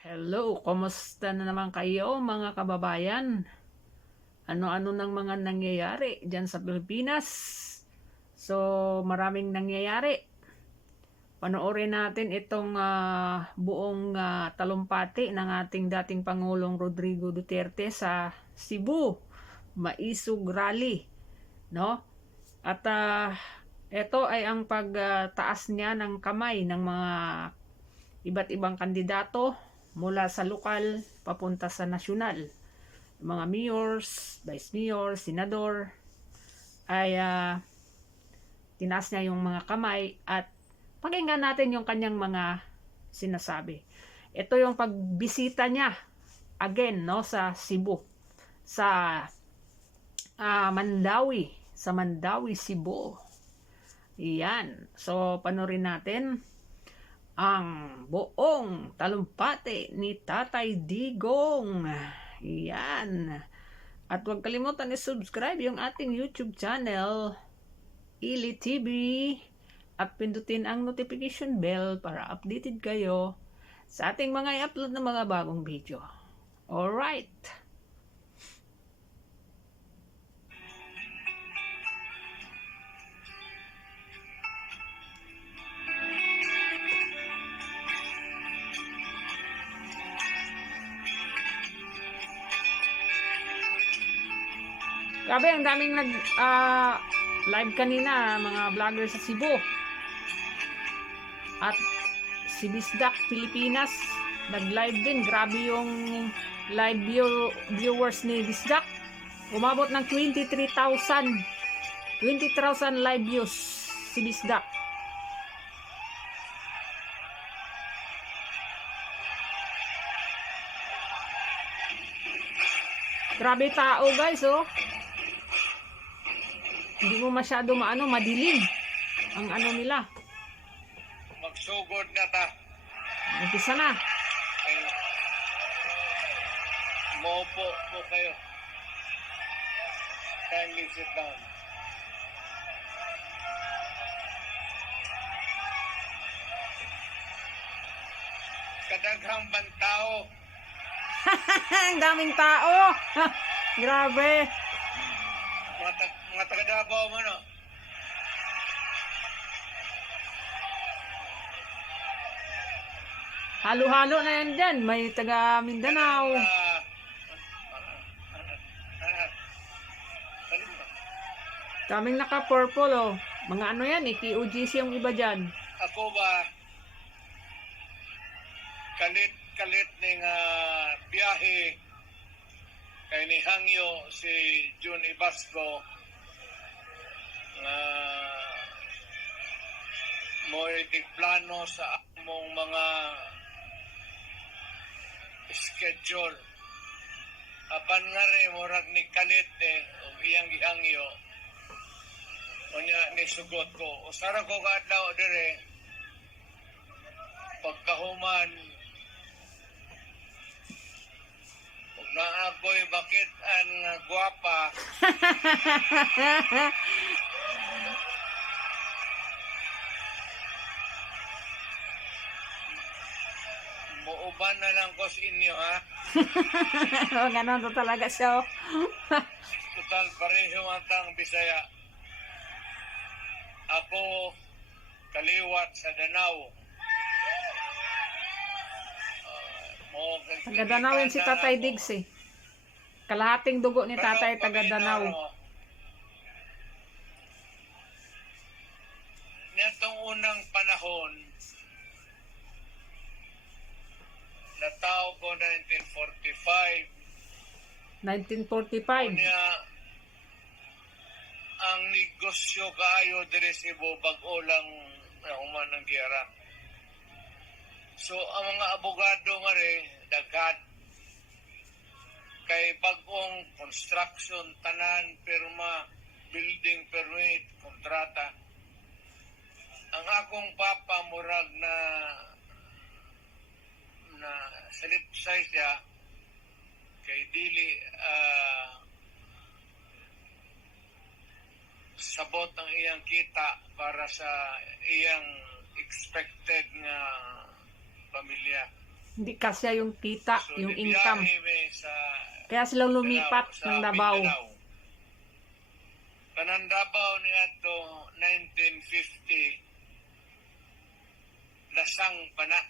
Hello, kumusta na naman kayo mga kababayan? Ano-ano ng mga nangyayari dyan sa Pilipinas? So, maraming nangyayari. Panoorin natin itong buong talumpati ng ating dating Pangulong Rodrigo Duterte sa Cebu, Maisog Rally, no? At ito ay ang pagtaas niya ng kamay ng mga iba't ibang kandidato mula sa lokal papunta sa nasyonal. Mga mayors, vice mayor, senador ay tinaas niya yung mga kamay at pakinggan natin yung kanyang mga sinasabi. Ito yung pagbisita niya again no sa Cebu, sa Mandawi, sa Mandawi, Cebu. Iyan. So, panorin natin ang buong talumpati ni Tatay Digong. Iyan. At huwag kalimutan i-subscribe yung ating YouTube channel, Ili TV, at pindutin ang notification bell para updated kayo sa ating mga i-upload na mga bagong video. Alright. Grabe, ang daming live kanina, mga vlogger sa Cebu. At si Bisdak Pilipinas, nag-live din. Grabe yung live viewers ni Bisdak. Umabot ng 23,000 live views si Bisdak. Grabe tao guys, oh. Hindi mo masyado madilim ang ano nila. Magsugod na ta. Umpisa na. Ay, maupo po kayo. Kindly sit down. Kadaghang bantao. Ang daming tao. Grabe. Mga taga-Davao mo, no? Halo-halo na yan dyan. May taga Mindanao. Kaming naka-purple, oh. Mga ano yan, KOGC yung iba dyan. Ako ba, kalit ning biyahe kay ni Hangyo si Jun Ibasco na mo plano sa among mga schedule. Apan nga rin, murag ni kalit o iyang gihangyo. Unya ni sugot ko. Usara ko kaadlaw dire pagkahuman naakoy bakit ang guwapa muuban na lang ko sa inyo, ha? Oh, ganon to talaga siya. Total pareho atang Bisaya. Ako kaliwat sa Danau. Taga Danau yun si Tatay Diggs eh. Kalahating dugo ni Tatay taga Danau. Nitong unang panahon, natao ko 1945. Unya, ang negosyo kaayo dire sa Cebu bag-o lang human ng giyara. So ang mga abogado nga rin, daghan kay bagong construction, tanan, pirma, building permit, kontrata. Ang akong papa murag na salipsay siya kay dili sabot ang iyang kita para sa iyang expected nga pamilya. Hindi kasya yung kita, So, yung nibiyahe income. mi sa Kaya sila lumipat sa ng Davao. Mindanao. Kanang Davao niya to 1950, lasang pa na.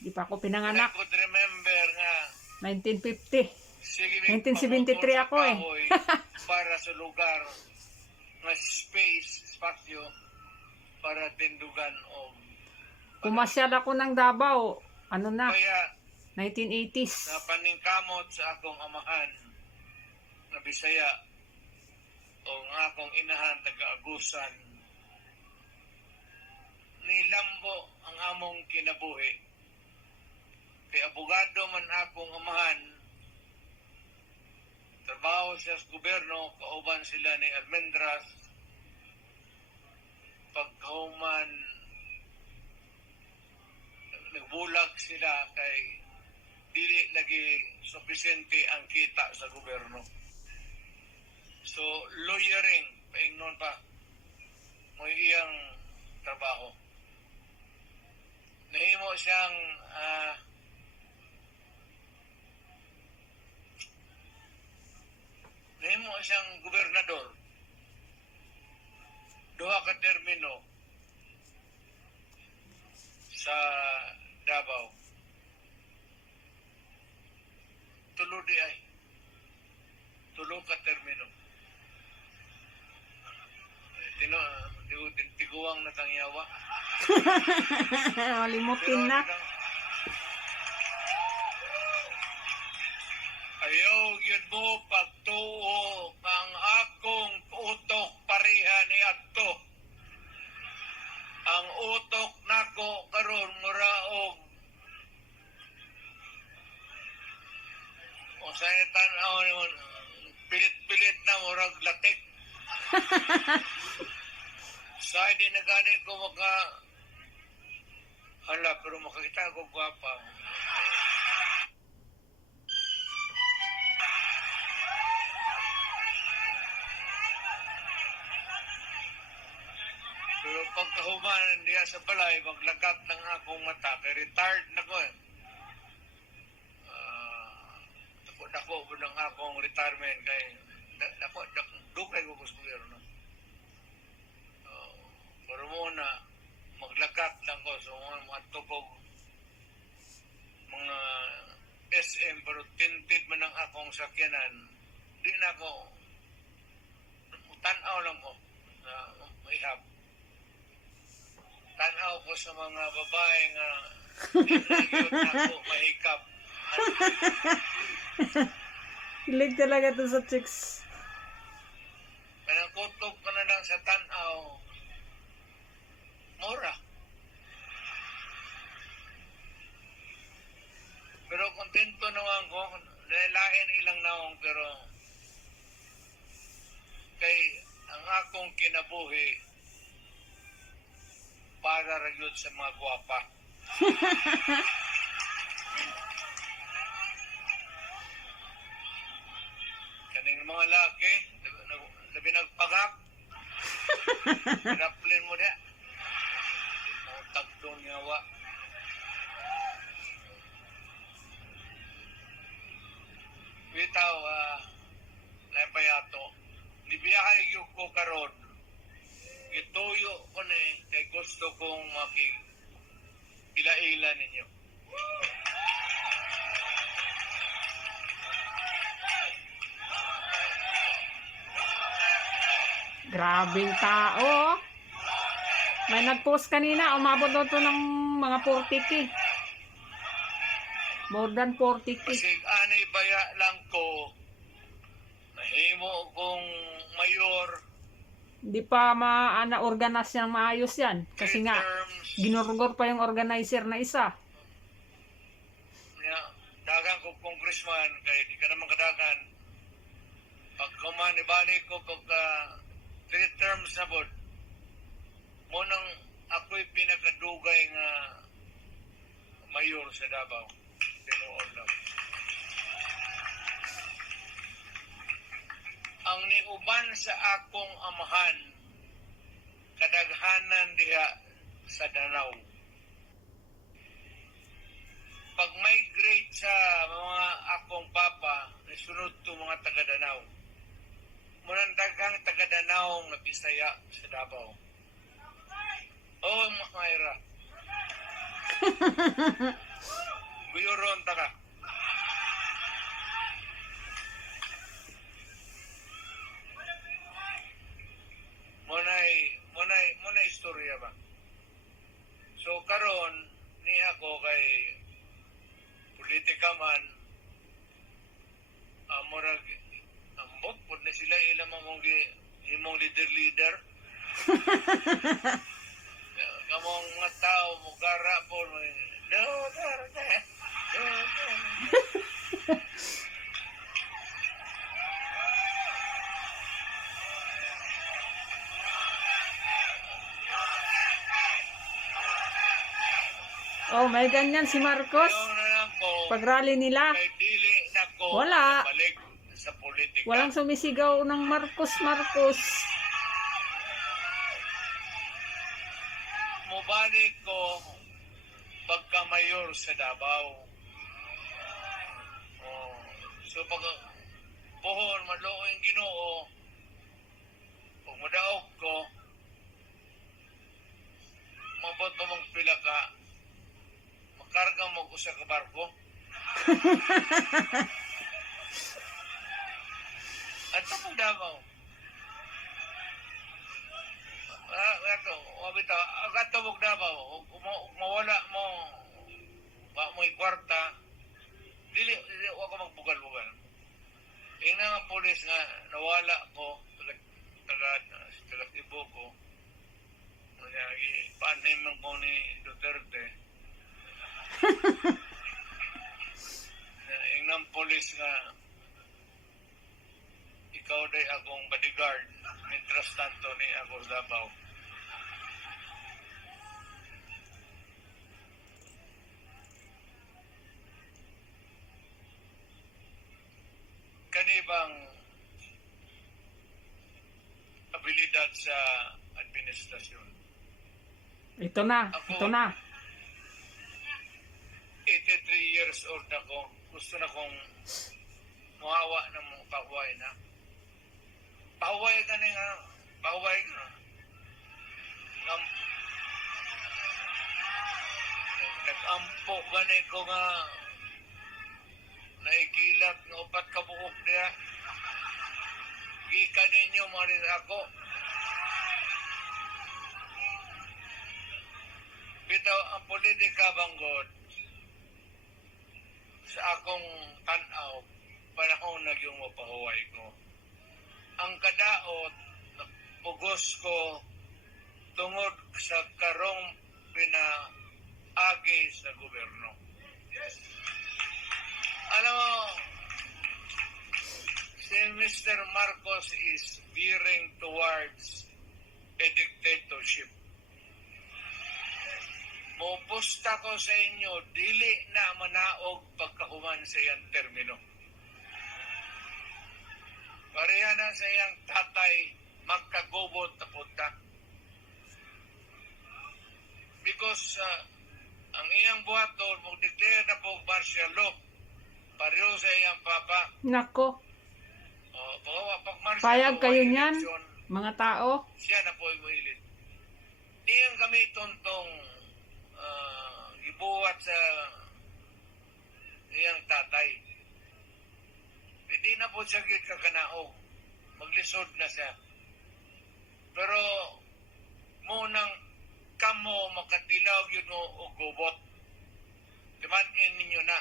Di pa ako I pinanganak. could remember nga, 1950. sige, 1973 ako eh. Para sa lugar nga spasyo para tindugan o Pumasyal ako ng Davao. Ano na? kaya 1980s. napaningkamot sa akong amahan na Bisaya o nga akong inahan taga-Agusan nilambo ang among kinabuhi kay abogado man akong amahan, trabaho siya sa gobyerno, kauban sila ni Almendras, pagkahuman nagbulag sila kay dili lagi sufficiente ang kita sa gobyerno. So, lawyering, paingnon pa, mo iyang trabaho. Nahimo siyang gobernador. Duha ka termino sa Davao. Tulo di ay. Tulo ka termino. Tiguang na tangyawa. Malimutin na. Ayaw yun mo pagtuo ang akong utok pareha ni Adto. Ang utok nako karon mura og o sa tanaw naman pilit-pilit na murag latik. Sa di na gani ko hala pero makakita ko gwapa. Pero pagkahuman diya sa balay, maglagat ng akong mata, kay retired na ko eh. Dako po ng akong retirement kay dukay ko sa gobyerno. Pero muna, maglagat lang ko sa mga tubog, mga SM, pero tinted man ang akong sakyanan. Di na ako, tanaw lang ko na mahihap. Tanaw ko sa mga babae nga yun ako mahikap. Hilig talaga to sa chicks. Panangkutob ka na lang sa tanaw, mura. Pero kontento naman ko, lain ilang naong pero kay ang akong kinabuhi para ragyod sa mga gwapa. Kaning mga laki, labi nagpagak, pinaplin mo niya. Tagdong yawa. Bitaw, naipayato. Nibiyahay yung ko karon. Ituyo ko ni kay gusto kong ila-ila ninyo. Grabing tao. May nag-post kanina, umabot daw to ng mga 40k. More than 40k. Kasi ani baya lang ko, nahimo kong mayor. Hindi pa na-organize yan maayos yan. Kasi nga, ginurgor pa yung organizer na isa. Dagan ko congressman, kaya di ka naman kadagan. Pag kuman, ibalik ko pagka 3 terms na po. Munang ako'y pinakadugay nga mayor sa Davao. Tinuod lang. Ang niuban sa akong amahan, kadaghanan diha sa Danau. sunod to mga taga-Danao. Munang daghang taga-Danao nga Bisaya sa Davao. Oh, Mayra. Buyuron ta ka. Munay istorya ba? So karon ni ako kay politika man murag ambot pud na sila ilang mong imong leader. Kamong mga tao mo gara po no. Oh, may ganyan si Marcos. Yung na lang ko Pag-rally nila, kay dili na ko Wala. balik sa politika. walang sumisigaw ng Marcos. Mubalik ko pagka-mayor sa Davao. Oh. So pag buhon, madloo yung Ginoo, pag madaog ko, mabot pa mong pila ka, makarga mo ko sa kabarko. At sa mong Davao, agato mong Davao, mawala mo, mo'y kwarta, dili ako magbugal-bugal. Yung nga polis nga, nawala ko, taga Tibo ko, panim lang ko ni Duterte. Yung nga polis nga, ikaw day akong bodyguard, mientras tanto ni ako sa Davao. Kanibang abilidad sa administrasyon. Ito na. 83 years old ako. Gusto na kong mawawa ng mga pahuway na. Pahuway ka na nga. Pahuway ka na. Nag-ampo gani ko nga naikilat ng upat ka buok niya. Gikan ninyo marin ako. Bitaw ang politika banggod sa akong tanaw panahon nagyong mapahuway ko. Ang kadaot pugos ko tungod sa karong pinaagi sa gobyerno. Yes. Alam mo, si Mr. Marcos is veering towards a dictatorship. Mupusta ko sa inyo, dili na manaog pagkahuman sa iyang termino. Pareha na sa iyang tatay, magkagubot na punta. Because ang iyang buhaton, mag-declare na po martial law. Pareho sa iyang papa. Nako, Pag martial payag law, kayo ay niyan, eleksyon, mga tao. siya na po imuhilit. Iyang gamiton tong ibuhat sa iyang tatay. Hindi na po siya kakanaog. Maglisod na siya. Pero munang kamo makatilaw yun o gubot. Timanin ninyo na.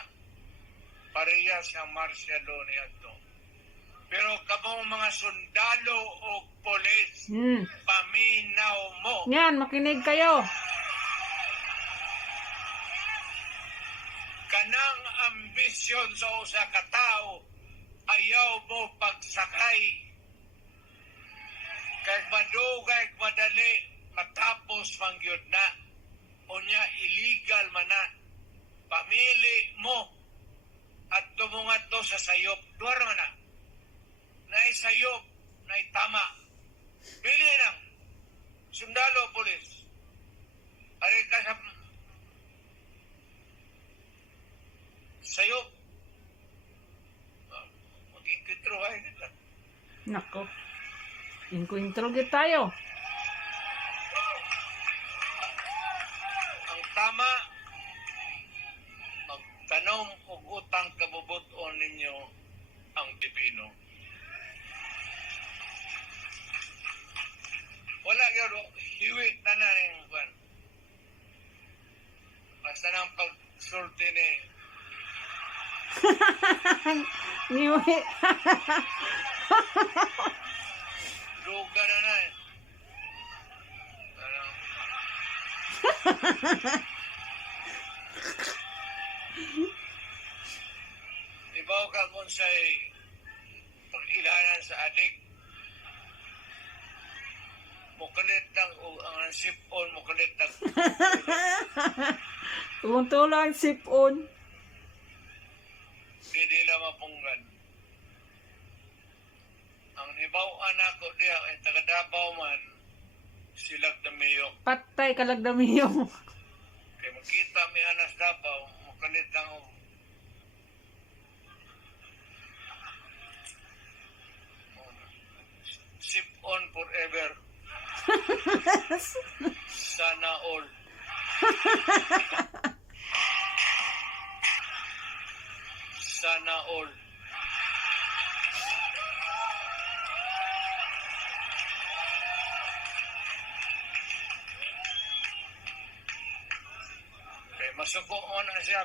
Pareha siyang martial law niya to. Pero kamo mga sundalo o polis, paminaw mo. Yan, makinig kayo. Kanang ambisyon sa usa ka tao, ayaw mo pagsakay. Kay madugay, madali, matapos mangyod na. Unya, illegal man na. Pamili mo at tumungat to sa sayop. Duwar man na. Naisayop, naitama. Pili lang. Sundalo, polis. Ari ka sa sayop. Nako. Inkwentro gyud tayo. Ang tama, magtanong og utang kabubuton ninyo ang Pilipino. Wala gyud hiwi tanan ning kwan. Basta nang pagsulti ni Niwi. lugar na eh. Parang, ibaw ka kung sa'y pag-ilanan sa adik. Mukalit lang o ang sipon, mukalit lang. Tumutulo ang sipon. Hindi lang mapunggan. Ang hibaw-an ako diya ay taga-Davao man, silag damiyo. Patay kalagdamiyo. Kaya makita mi anas Davao, mukalit lang o sip on forever. Sana all. Sana all. Kaya masuko mo na siya.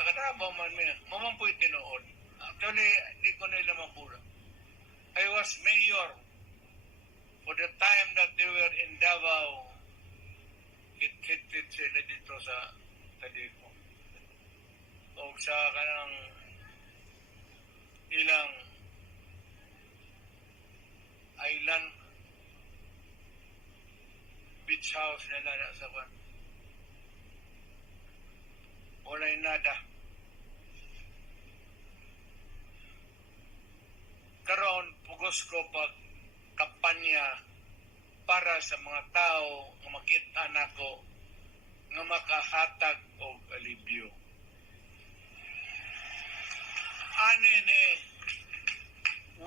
Takadabaw man niya. Mamampoy tinuod. Actually, di ko nila mapura. I was mayor for the time that they were in Davao. Hit sila dito sa Tadico. O sa kanang ilang island beach house nila na sa kwan. Walay nada. Karon pugos ko pag kampanya para sa mga tao nga makita nako nga makahatag og alibyo. Ani ni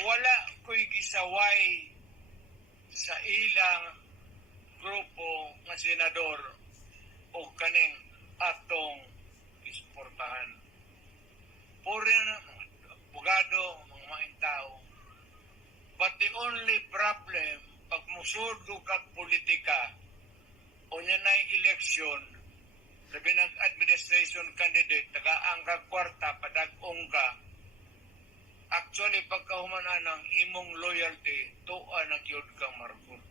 wala ko'y gisaway sa ilang grupo nga senador o kaning atong isportahan. Puri na abogado, mga maing tao. But the only problem, pag musod ko kag politika, o niya na eleksyon, labi ng administration candidate, tagaan ka kwarta, padagong ka, actually, pagkahumanan ng imong loyalty, tuan ang yun kang markot.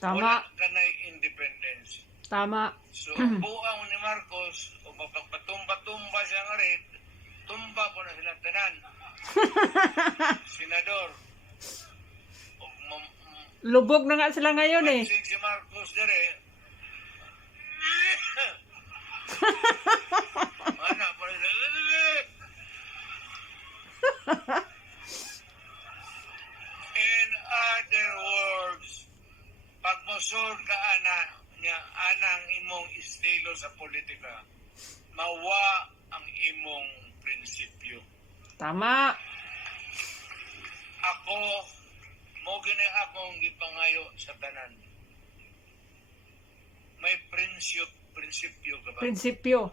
Tama. Wala ka na independence. Tama. So, ang buang ni Marcos, o mapagpatumba-tumba siya nga rin, tumba po na silang tanan. Senador. O, Lubog na nga sila ngayon eh. Magsing si Marcos dire. Mana pa rin. In other words, pag musod ka anang imong estilo sa politika, mawa ang imong prinsipyo. Tama. Ako, mo gini akong gipangayo sa tanan. May prinsipyo ka ba? Prinsipyo.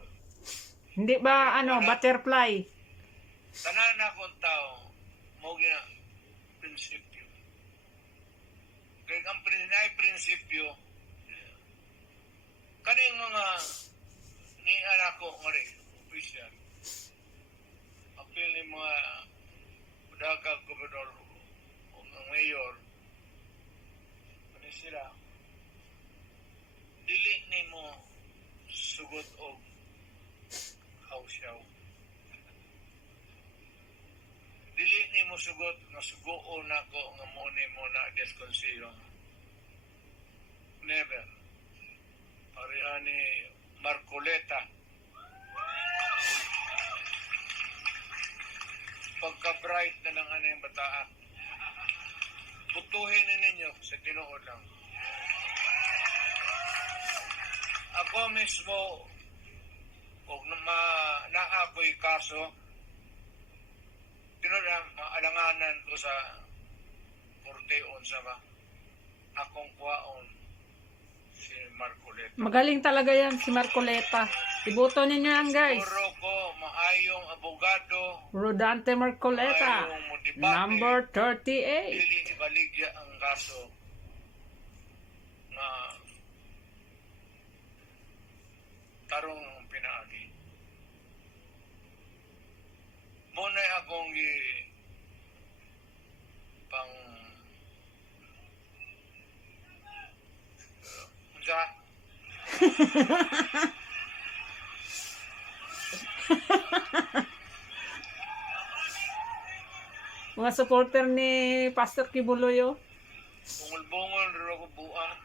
Hindi ba butterfly? Tanan akong tao, mo gina prinsipyo. Kaya ang prinsipyo, kaning mga ni anak ko nga rin, official, apil ni mga dagang gobernador o ng mayor, ano sila, dili ni mo sugot o hausyaw. Dili ni mo sugot nga sugoon ako nga muni mo na deskonsiyo. Never. Parihan ni Marcoleta. Pagka-bright na ng yung bataan. Butuhin na ninyo sa tinuod lang. Ako mismo, kung naako'y kaso, tinod maalanganan ko sa Porteon sa ba akong kuwaon si Marcoleta. Magaling talaga yan si Marcoleta. Iboto ninyo yan, guys. Siguro ko maayong abogado, Rodante Marcoleta. maayong modibate, Number 38. dili ibaligya ang kaso na tarong ang pinaagi. Muna akong pang unsa Mga supporter ni Pastor Kibuloy, oh. bungol-bungol ro ko buang.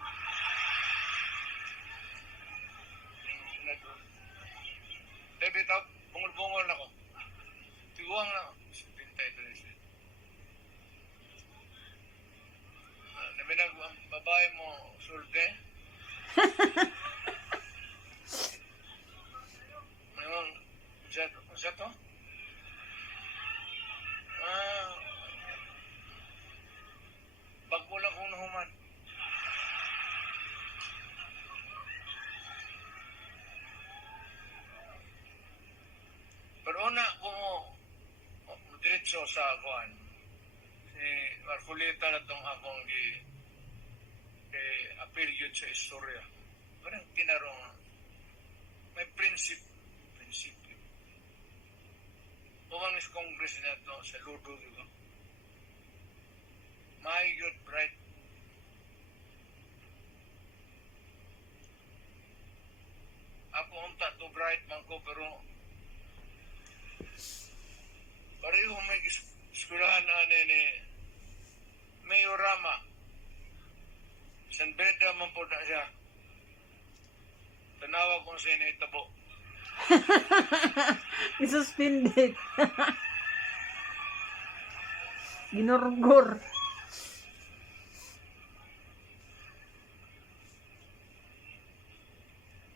David, bungol-bungol na ko. Tiguang na. Pintay ko niya. Naminag ang babae mo, sulde. Ngayon, siya to? Bago lang kong nahuman. Pero una ko diretso sa akuan. Si Marcoleta na itong akong appeal yun sa istorya. Parang tinarong may prinsipyo. Huwag is Congress na ito sa Ludo, diba? Mayod bright. Ako unta to bright man ko, pero pareho may eskulahan na ni Mayorama. San Beda man po na siya. Tanawa kong siya na itabo. Isuspended. Ginorgor.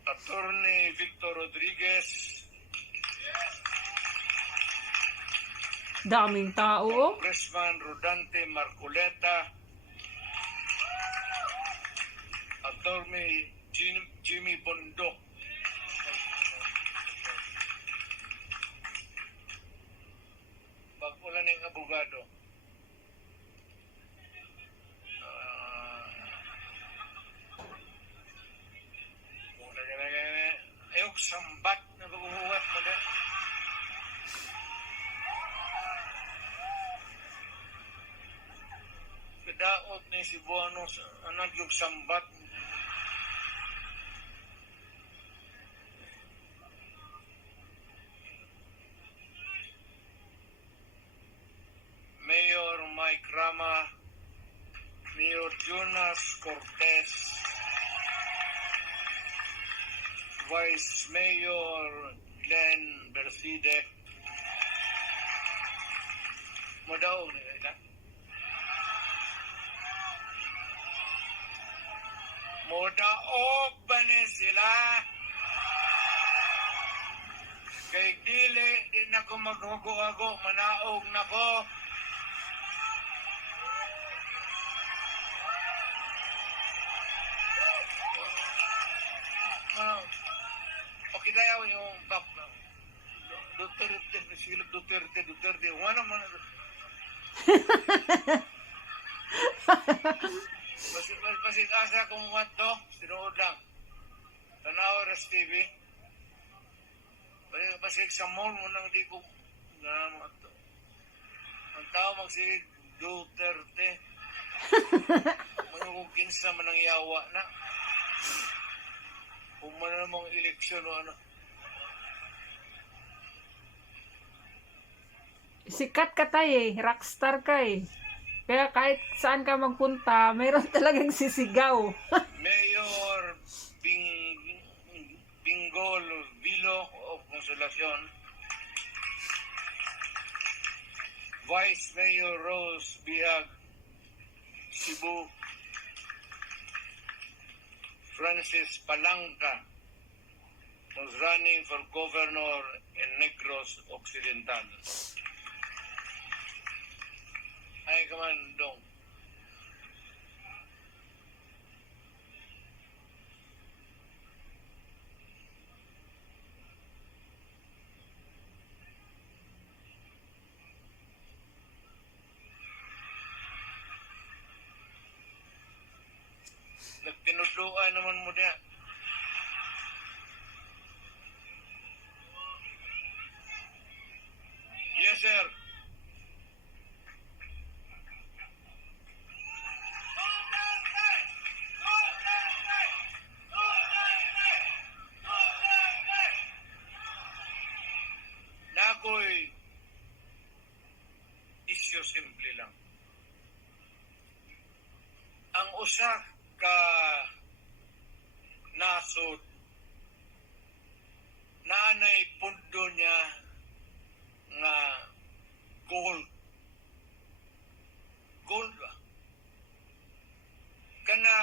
Attorney Victor Rodriguez, Daming tao, oh. Congressman Rodante Marcoleta, Attorney Jimmy Bondok, bagpula ng abogado. Ayok sambat na pag-uhuwat mo na. Kadaot ni si Buano anak yung sambat. Mayor Mike Rama, Mayor Jonas Cortez, Vice Mayor Glenn Bercide, Madaog nila. Modaog ba ni sila? Kay dili, di na ko maghugo-hago, manaog na ko. Pakidayaw yung bak na. Duterte, sila Duterte. Wala man. Masig asa kung what to, sinuod lang. Tanaw Ras TV. Masig sa mall mo nang di ko naman to. Ang tao magsig Duterte. Mga kung kinsa man ang yawa na. Kung man namang eleksyon o ano. Sikat ka tayo eh. Rockstar ka eh. Kaya kahit saan ka magpunta, mayroon talagang sisigaw. Mayor Bingol Vilo of Consolacion, Vice Mayor Rose Biag Cebu, Francis Palangka was running for governor in Negros Occidental. Ay kamandong. Nagtinudluan naman mo niya. Yes, sir. Na ako'y isyo simple lang. Ang usa ka nasod naanay pundo niya nga gold. Gold ba? Kana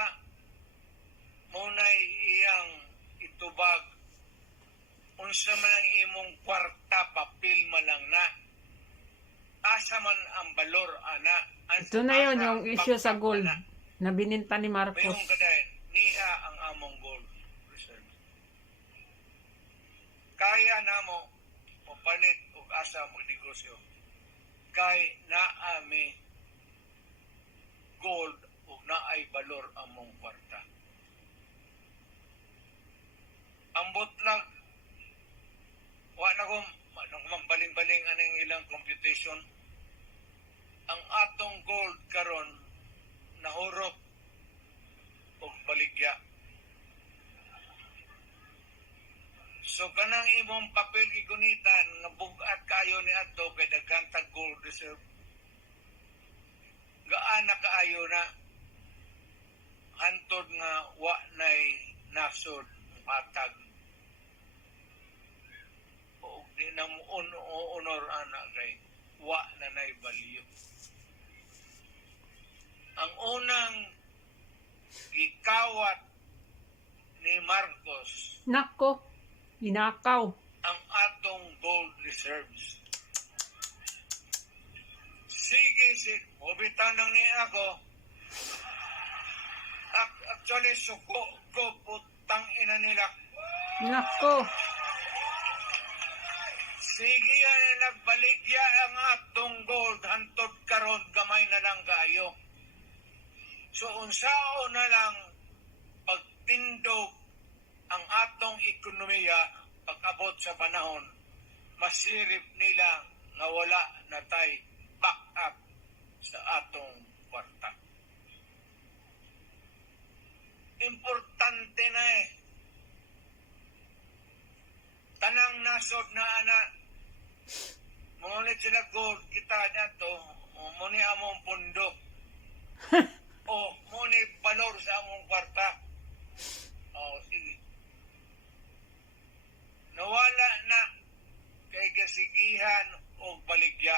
munay iyang itubag unsa man ang imong kwarta papel man lang na asa man ang balor ana. Ito na yun, yung issue sa gold na bininta ni Marcos. Mayroong kadayon, niya ang among gold reserve. Kaya namo mapalit og asa magnegosyo. Kay naami gold ug naay balor among kwarta. Ambot lang wa na ko magbaling-baling aning ilang computation. Ang atong gold karon nahurot og baligya. So kanang imong papel gigunitan nga bugat kayo ni adto kay daghan tag gold reserve. Gaana kaayo na hantod nga wa nay nasod patag. O di na mo honor ana kay wa na nay value. Ang unang gikawat ni Marcos Nako, inakaw. ang atong gold reserves. Sige, mubitaw nang ni ako. Actually, suko ko putang ina nila. Nako, Sige yan nagbaligya ang atong gold hantod karon gamay na lang kayo. So unsao na lang pagtindog ang atong ekonomiya pag-abot sa panahon, masirip nila nga wala na tay back up sa atong kwarta. Importante na tanang nasod na ana ngunit sila gold kita nato muni among pundo o muni balor sa among kwarta. Sige. Nawala na kay gasigihan o baligya.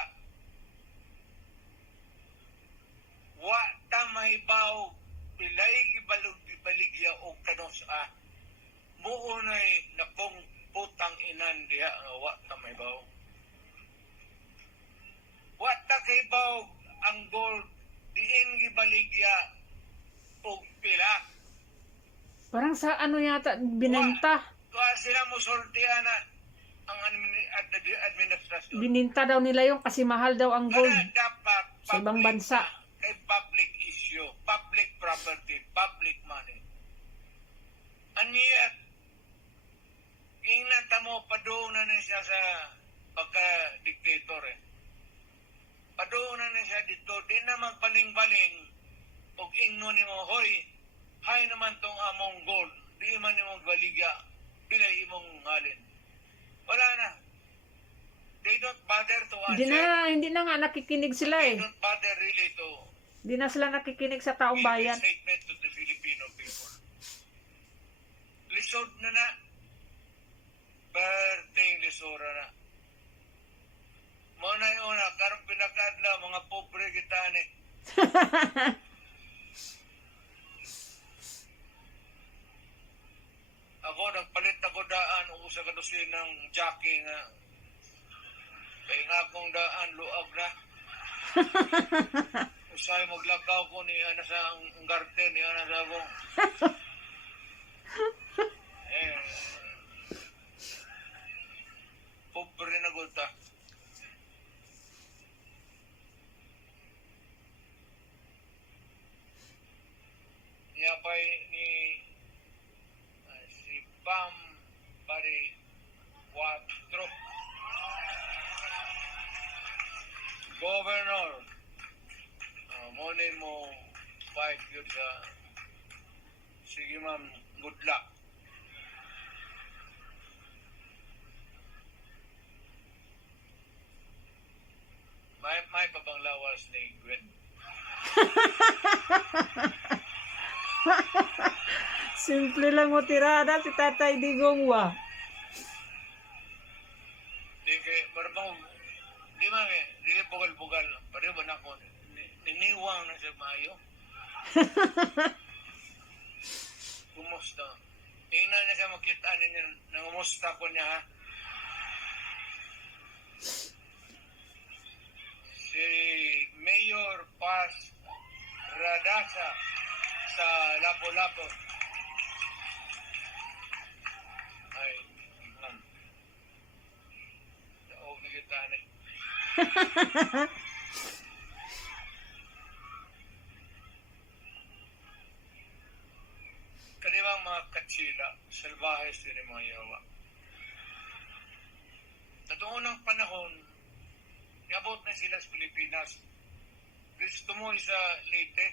Wa ta mahibaw pilay baligya o kanos-a. Muunay na kung putang inan diha nga wa ta mahibaw. Wa ta kahibaw ang gold diin gibaligya o pila. parang sa ano yata binenta. Kaya sila musultihan na ang administrasyon. Bininta daw nila yung kasi mahal daw ang gold Kaya dapat sa ibang bansa. kay public issue, public property, public money. And yet, ingnan mo, paduunan na siya sa pagka-dictator Paduunan na siya dito, di na magbaling-baling o ingno ni mo, hoy, hay naman tong among gold, di man ni mong baligya, pilay imong halin. Wala na. They don't bother to answer. Hindi na nga nakikinig sila They eh. don't bother really to Hindi na sila nakikinig sa taong give a bayan. statement to the Filipino people. Lisod na. Berting lisura na. Muna yung una, karong pinakadla, mga pobre kita ni. Ako, nagpalit ako daan, usa ka dosin ng jockey nga. Kaya nga akong daan, luag na. Usay maglakaw ko ni ana sa ang garden ni ana sa ko. Eh, pobre na gud ta. Niya pa'y ni si Pam Bari 4 Governor mo ni mo fight yun sa sige ma'am, good luck. May pa bang lawas ni Gwen? Simple lang mo tirada si Tatay Digong wa. Di kay marabang di man di kay bugal-bugal pareho ba na ko niniwang na sa maayo. Kumusta? Ina na siya makita ninyo nangumusta ko niya ha. Si Mayor Paz Radasa sa Lapu-Lapu. Ay, daog na kita ni. Kanibang mga katsila, salbahe sila mga yawa. Sa unang panahon, iabot na sila sa Pilipinas. Gusto mo sa Leyte,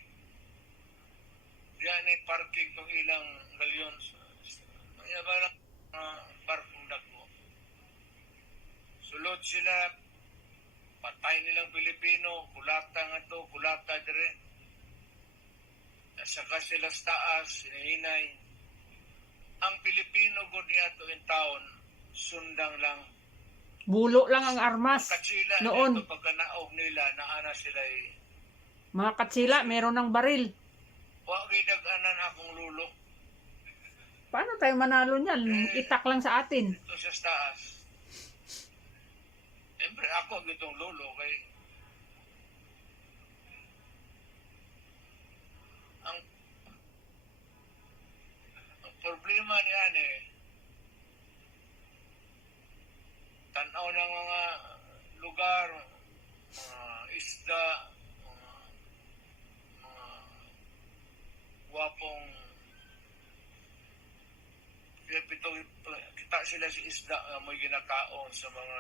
diyan ay parking itong ilang galyon. Kaya ba lang parking dako. Sulod sila, patay nilang Pilipino, kulata nga to, kulata dire. Saka sila sa taas, hinahinay. Ang Pilipino gud niya to in taon, sundang lang. Bulo lang ang armas. Katsila Noon. ito pagka naog nila, naana sila Mga katsila, meron ng baril. wag gidaganan akong lulo. Paano tayo manalo niyan? Itak lang sa atin. Ito sa taas. Siyempre ako gitong lulo kay ang problema niyan tanaw ng mga lugar, mga isda, mga gwapong kita sila si isda nga may ginakaon sa mga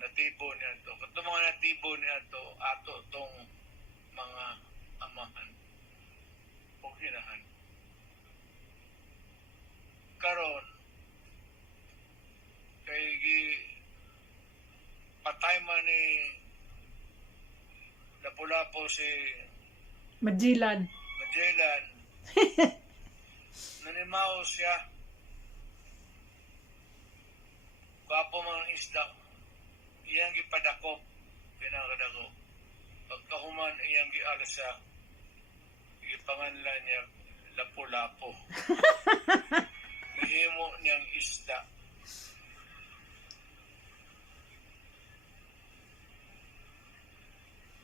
natibo niya to. Kato mga natibo niya to, ato tong mga amahan o ginahan. Karon kay patay man ni Lapu-Lapu si Magellan. Magellan. Nanimaw siya. Kapo mga isda. Iyang gipadakop. Pinakadako. Pagkahuman iyang gialsa. Ipanganlan niya Lapu-Lapu. Ihimo niyang isda.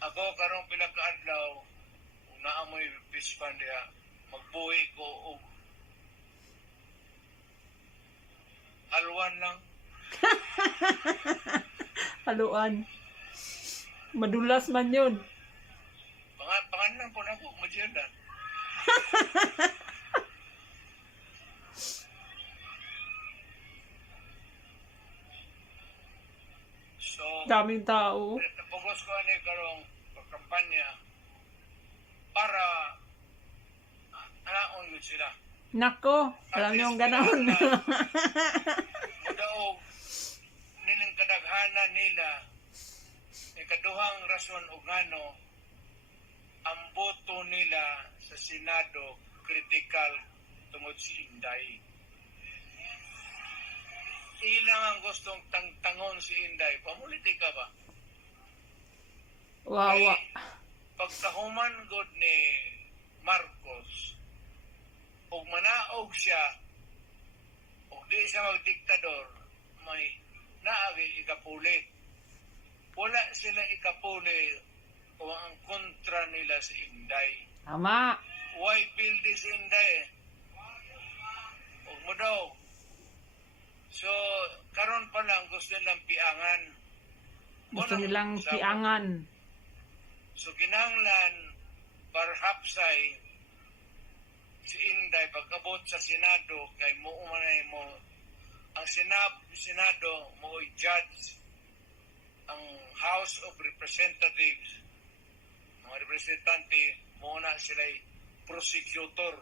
Ako karong pinakaadlaw naamoy pispan diha magbuhi ko og alwan lang. Haluan. Madulas man yun. Pangalan po na ako, Magellan. So, Daming tao. napugos ko ni karong pagkampanya para anaon yun sila. Nako, alam niyo yung ganon. Mudaog nining kadaghanan nila ikaduhang rason og ngano ang boto nila sa Senado critical tungod si Inday. Ilang ang gustong tangtangon si Inday. Pamulitika ba? Wawa. Pagkahuman god ni Marcos ug manaog siya ug di siya magdiktador may naagi ikapuli wala sila ikapuli o ang kontra nila si Inday. Tama. Why build this Inday? Huwag mo daw. So, karon pa lang gusto nilang piangan. Gusto Unang nilang sama. piangan. So, kinahanglan, perhaps ay si Inday pagkabot sa Senado kay mo umanay mo ang Senado mo judge ang House of Representatives, mga representante muna sila'y prosecutor,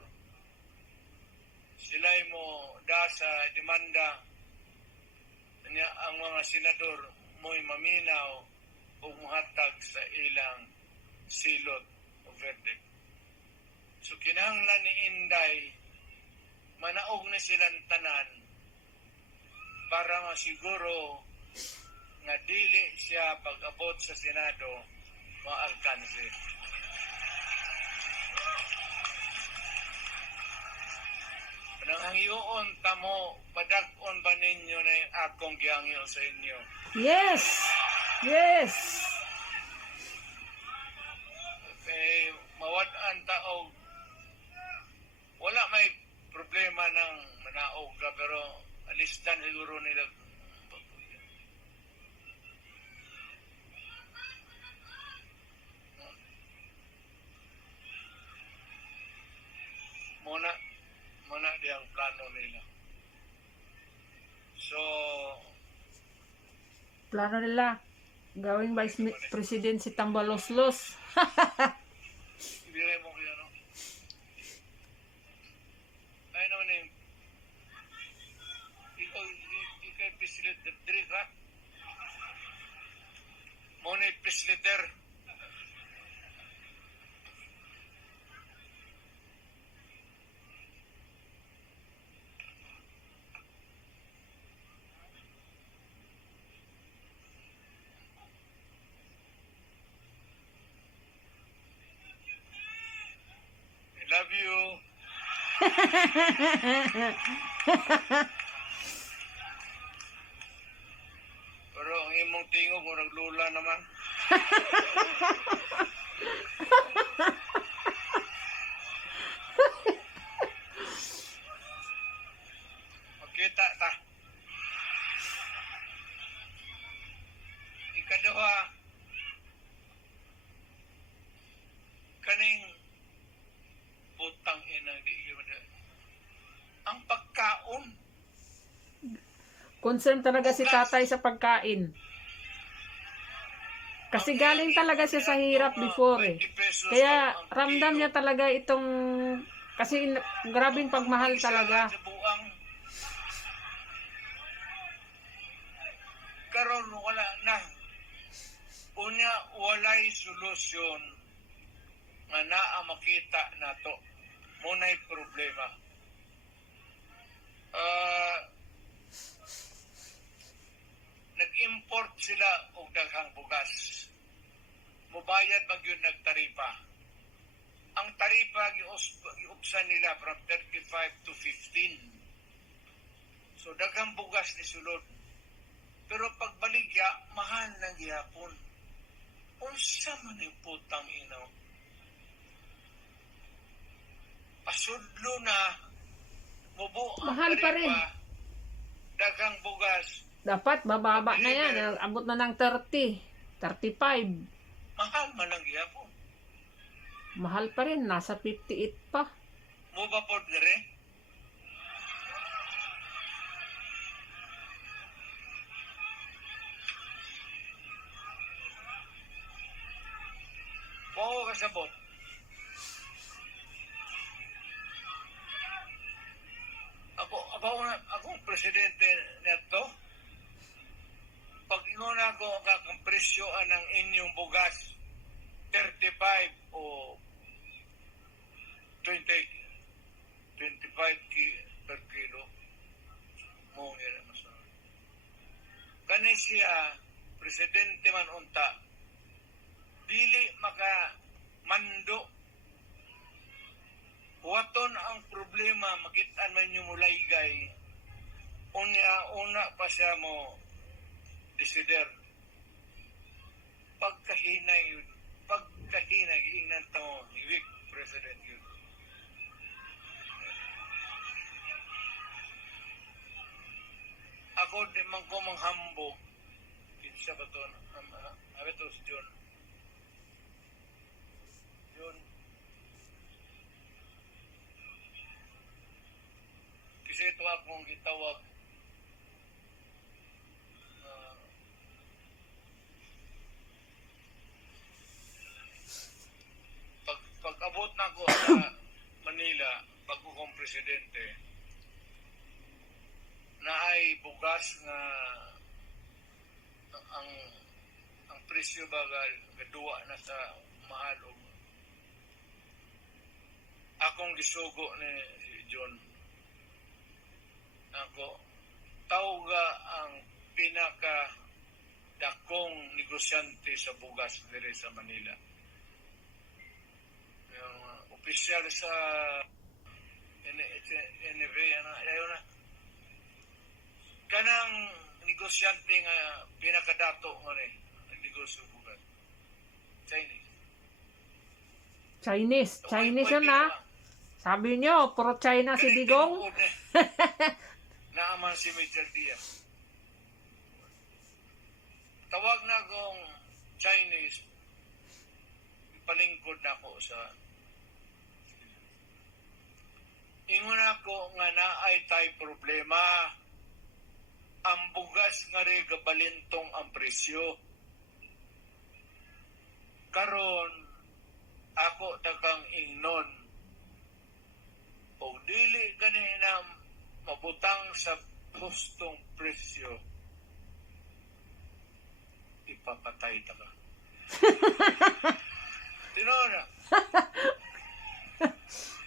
sila'y mo da sa demanda niya, ang mga senador mo'y maminaw o muhatag sa ilang silot o verdict. So kinahanglan ni Inday manaog na silang tanan para masiguro nga dili siya pag-abot sa Senado maalkanse. Panangangyoon tamo, padag-on ba ninyo na yung akong giyangyo sa inyo? Yes! Yes! Okay, mawad-an taog. Wala may problema ng manaog ka, pero alistan siguro nila. Muna di ang plano nila. So, Plano nila, gawing Vice President si Tambaloslos. ibigay mo kaya, no? Ay naman eh, ikaw pislit, diri ka? Muna pisliter. I love you. Pero ang imong tingog mo naglula naman. Magkita ta. Ikaduha, kaning putang inang di yun. Ang pagkaon. Concern talaga si tatay sa pagkain. Kasi galing talaga siya sa hirap before eh. Kaya ramdam niya talaga itong, kasi grabing pagmahal talaga. Karon wala na. Unya walay solusyon nga naa makita nato. Munay problema. Nag-import sila og daghang bugas. Mubayad mag yun nagtaripa. Ang taripa giupsan nila from 35 to 15. So daghang bugas ni sulod. Pero pagbaligya, mahal na gihapon. Unsa man yung putang inaw? Pasudlo na, mubo ang Mahal pa rin. daghang bugas. Dapat bababa na yan. Abot na ng 30, 35. Mahal man ang gihapon. Mahal pa rin. Nasa 58 pa. Mo ba po dire? Oo, kasabot. Akong presidente neto, pag inuna ko ang presyoan ng inyong bugas, 35 o 25 per kilo, mo nga masabi. Kani siya, presidente man unta, dili maka mando. Waton ang problema, makitaan man nyo mulaygay. Una pa siya mo desider. hinay yun. Pagkahinay, giingnan to, weak president yun. Ako di man ko manghambog. Kinsa ba to? Ano to si John? John. Kasi ito akong gitawag pag-abot na ko sa Manila, bago kong presidente, na ay bugas nga ang presyo bagal gaduwa na sa mahalog. Akong gisugo ni John. Ako, tawga ang pinaka dakong negosyante sa bugas dire sa Manila. Yung opisyal sa NV, ayaw na. Kanang negosyante nga pinakadato nga rin ang negosyo bugas. Chinese yun na. Sabi nyo, pro China si Digong. Naaman si Major Diaz. Tawag na akong Chinese, palingkod na ako sa ingon ako nga naay tay problema. Ang bugas nga rin gabalintong ang presyo. Karon ako dagang ingnon. O dili ganina mabutang sa gustong presyo, ipapatay ta ka. Tinona.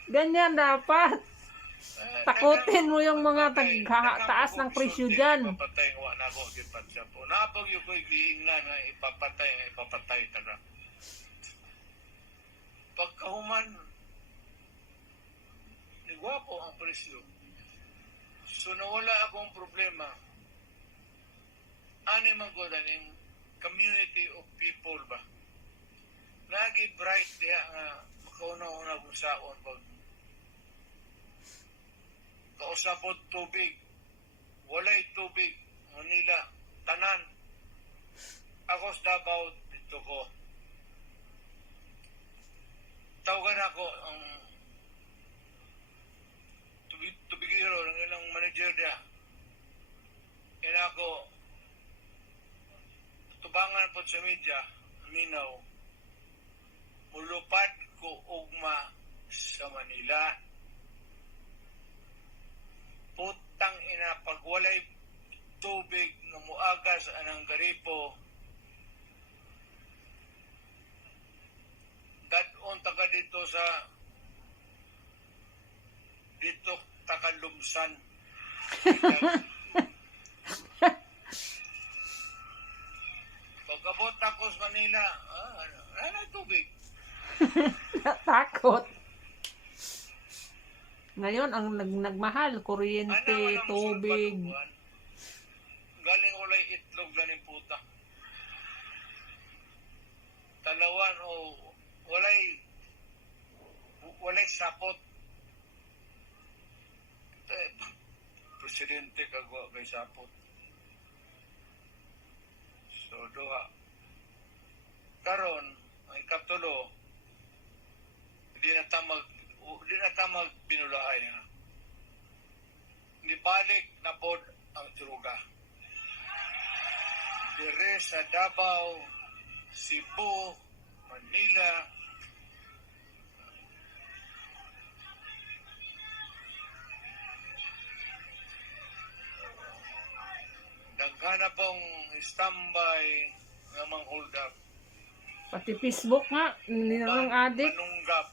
Ganyan dapat. Takutin mo yung mga taas ng presyo dyan. Ipapatay nga na ako gipatsya po. Napag yung ko'y giingnan nga ipapatay ta ka. Pagkahuman, nigwapo ang presyo. So nawala akong problema. Ani man ko daning community of people ba? Lagi bright diya nga makauna-una kung saon pag kausapod tubig. Walay tubig. Manila, tanan. Ako sa Davao dito ko. Tawagan ako ang tubigiro ng ilang manager niya. Kaya ako tubangan po sa media, minaw, mulupad ko ugma sa Manila. Putang ina, pag walay tubig na muagas anang garipo, dadon taga dito sa dito takalumsan. Pagkabot ako sa Manila, ano tubig? Takot. Ngayon, ang nagmahal, kuryente, tubig. Galing ulay itlog lang yung puta. Talawan o walay sapot. Presidente kagwa kay sapot. So, doha. Karon, ang ikatulo, hindi na tamag binulaay. Ha? Hindi balik na pod ang droga. Dire sa Davao, Cebu, Manila, naghanap pong standby ng mga hold up. Pati Facebook nga, nilang adik. Manunggap.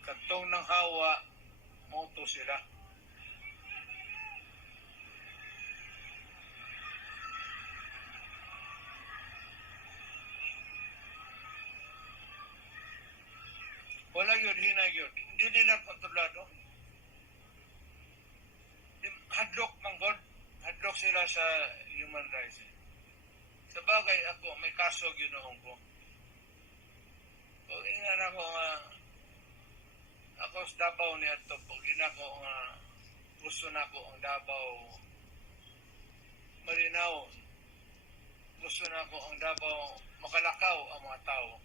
Katong ng hawa, moto sila. Wala yun, hinay yun. Hindi nila patulado. Hadlok man God. sila sa human rights. Sa bagay ako, may kaso ginoong ko. Kung ingan ako nga, ako sa Davao niya ito, pag inako nga, gusto na ko ang Davao malinaw. Gusto na ko ang Davao makalakaw ang mga tao.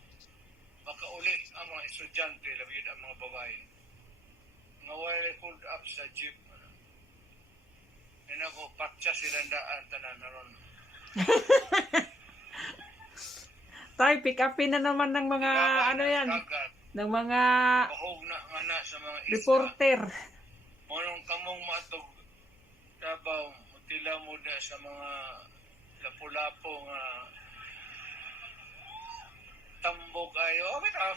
Makauli ang mga estudyante, labid ang mga babae. Nga wala pulled up sa jeep. Inako, patsa silang daan, tanan na ron. Tay, pick upin na naman ng mga, ano yan, Agad, ng mga bahog na nga na sa mga isla. reporter. Monong kamong matog Davao, mutila mo na sa mga lapu-lapo nga tambok ayo. Okay na.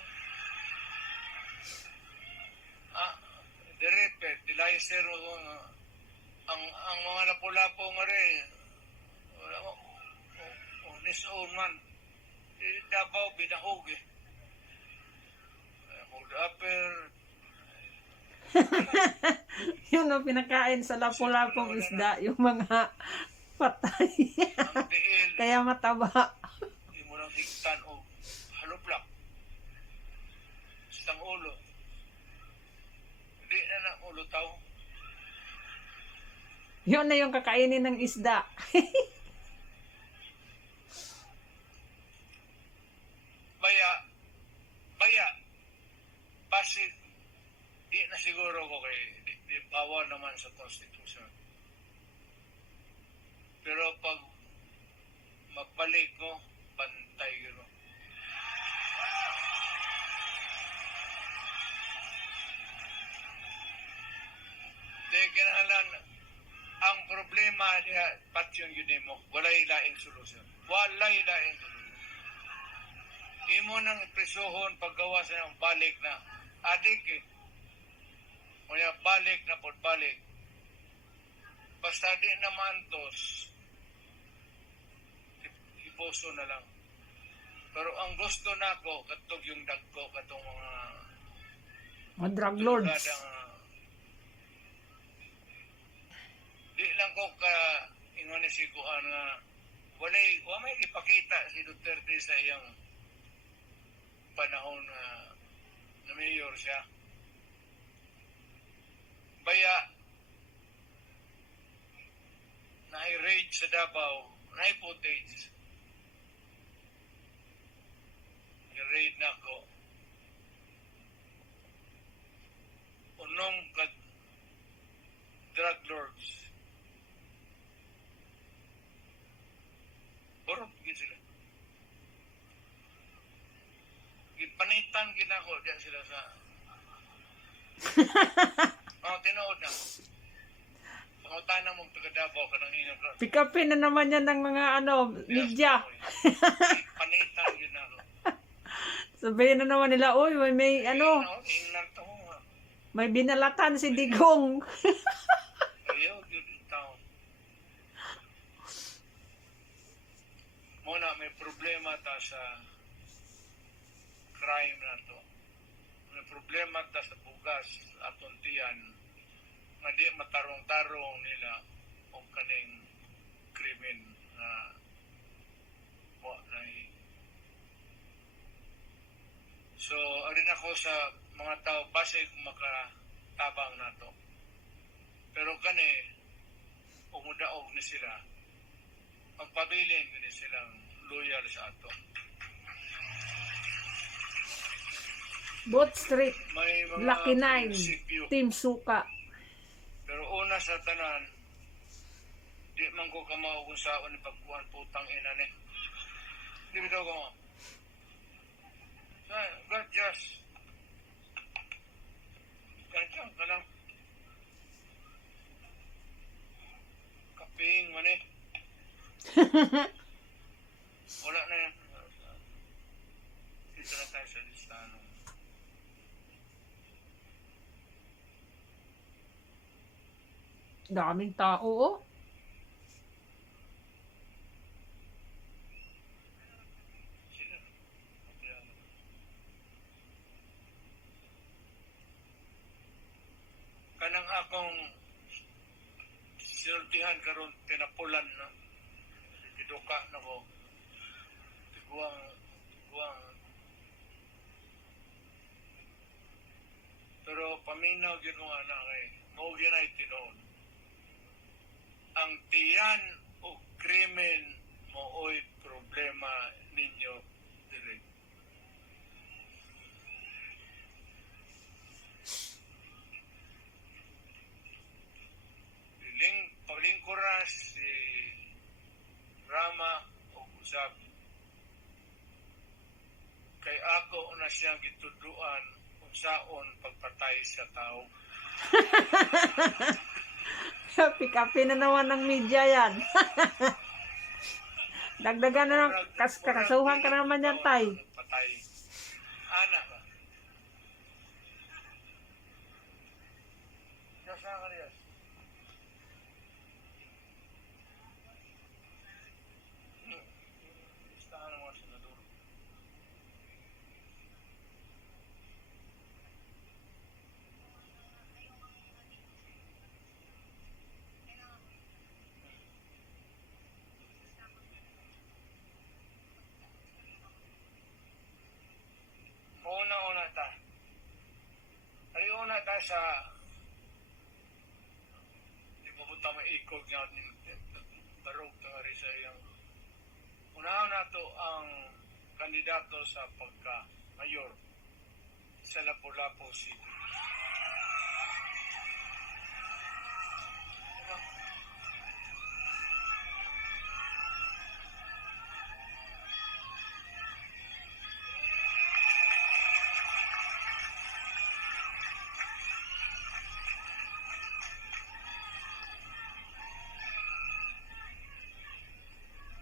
Direpet, dilayser mo ang mga lapu-lapo nga rin. Wala mo, nisoon man. Davao, binahog eh. Hold upper, Yun ang pinakain sa lapu-lapong isda, yung mga patay. ang tiil, Kaya mataba. di mo lang higtan o haluplak. Sa ulo. Hindi na ulo tao. Yun na yung kakainin ng isda. Baya, pasig, di na siguro ko kay di bawal naman sa Constitution. Pero pag magbalik ko, bantay ko. Di kinahanglan, ang problema niya, patyon yun mo, walay laing solusyon. Walay laing solusyon. Imo nang ipresohon paggawa sa ng balik na adik eh. Kaya balik na po balik. Basta di naman tos, iposo na lang. Pero ang gusto na ko, katog yung dagko, katong Mga drug lords. Di lang ko ka ingon ni sikuan nga wa may ipakita si Duterte sa iyang panahon na mayor siya. Baya na-raid sa Davao, na-footage. I-raid na ko. Unong drug lords. Borok gid sila. Gipanitan ginako diyan sila sa tinuod na. Pangutana mong taga Davao kanang inyong Pick upin na naman yan ng mga media. Panitan ginako. Sabihin na naman nila, uy, may Ingnan to nga. may binalatan si Digong. Ayaw yun yung taon. Muna may problema ta sa crime na to. May problema ta sa bugas at tuntian nga di matarong-tarong nila o kaning krimen na so, arin ako sa mga tao basig makatabang na to. Pero kani, umudaog ni sila. Magpabiling ni silang loyal sa ato. Boat Street, May mga Lucky Nine, prinsipyo. Team Suka. Pero una sa tanan, di man ko kamao kung saan ni pagkuhan putang ina ni. Di bitaw ko mo. God just. Ganyan ka lang. Kaping man eh. Wala na yan. Dito na tayo sa listahan. Daming tao, oh. Kanang akong sinultihan karon tinapulan na. Kiduka na ko. Tiguang. Pero paminaw yun mga anak mao ginay tinuod. Ang tiyan o krimen moo'y problema ninyo direct. Paglingkuras si Rama o usab kay ako na siyang gituduan kung saon pagpatay sa tao. Pick-upin na naman ng media yan. Dagdagan na ng kakasuhan ka naman yan, tay. Patay. Anak ba? Nasa ka riyan? Listahan ng mga senador. Una ta. Una ta sa di mo buta maikog nga barog tangari sa iyang unahan nato ang kandidato sa pagka-mayor sa Lapu-Lapu City.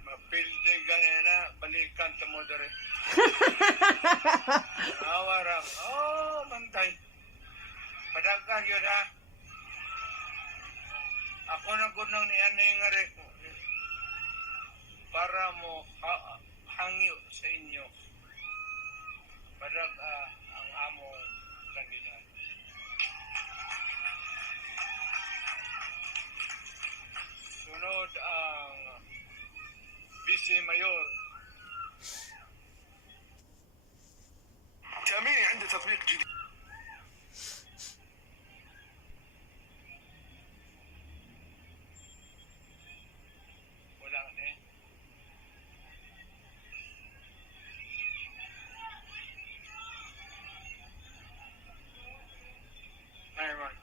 Mapilde ganina, balikan ta mo dere. Awarang, bantay. Padagkag yun ha. Ako na gunang ni anay nga rin. Para mo hangyo sa inyo. Padag ang among kandidato. Sunod ang Vice Mayor. تأميني عندي تطبيق جديد. Wala ka na Ayman.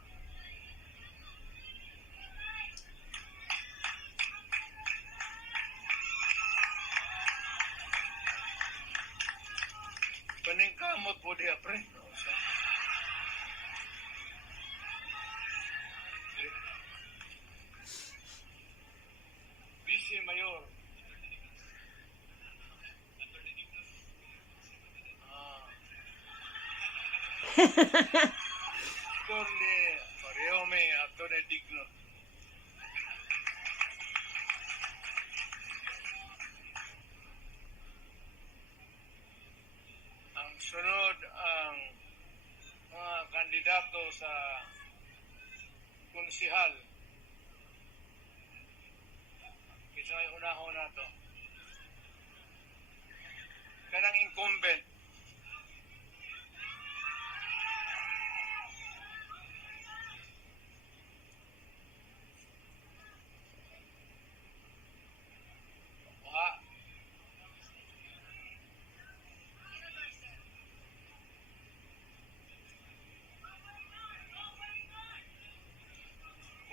Kaning kamot po diya, pre. Vice Mayor. Corle, pareho may ato na digno. Ang sunod ang mga kandidato sa konsihal. Isa ay unahon na to. Kanang incumbent. Wa.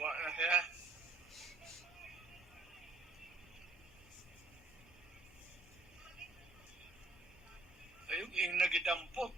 Wa na siya. Ayun, yung nagidampot.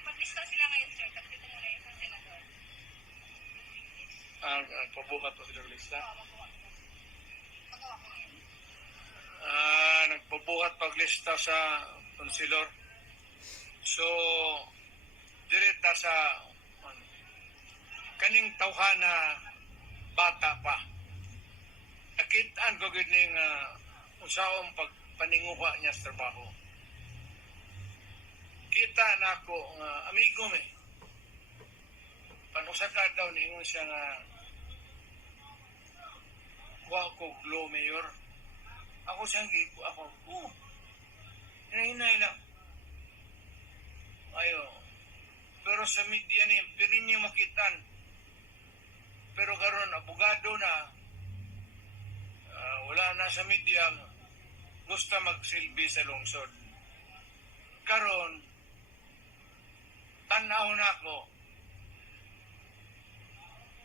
Maglista sila ngayon, sir. Tapos dito muna yung senador. Ang pabuhat pa silang lista. Magawa ko ngayon. Nagpabuhat paglista sa konsilor. So, direta sa ano, kaning tawhana bata pa. Nakitaan ko gid ning usaong pagpaninguha niya sa trabaho. Kita na ako nga amigo me. Panusaka daw niingon siya nga wa ko glow mayor. Ako siyang ako. Hinahinay lang. Ayo. Pero sa media ni pirin niya makitan. Pero karon abogado na wala na sa media gusto magsilbi sa lungsod. Karon tanaw na ako.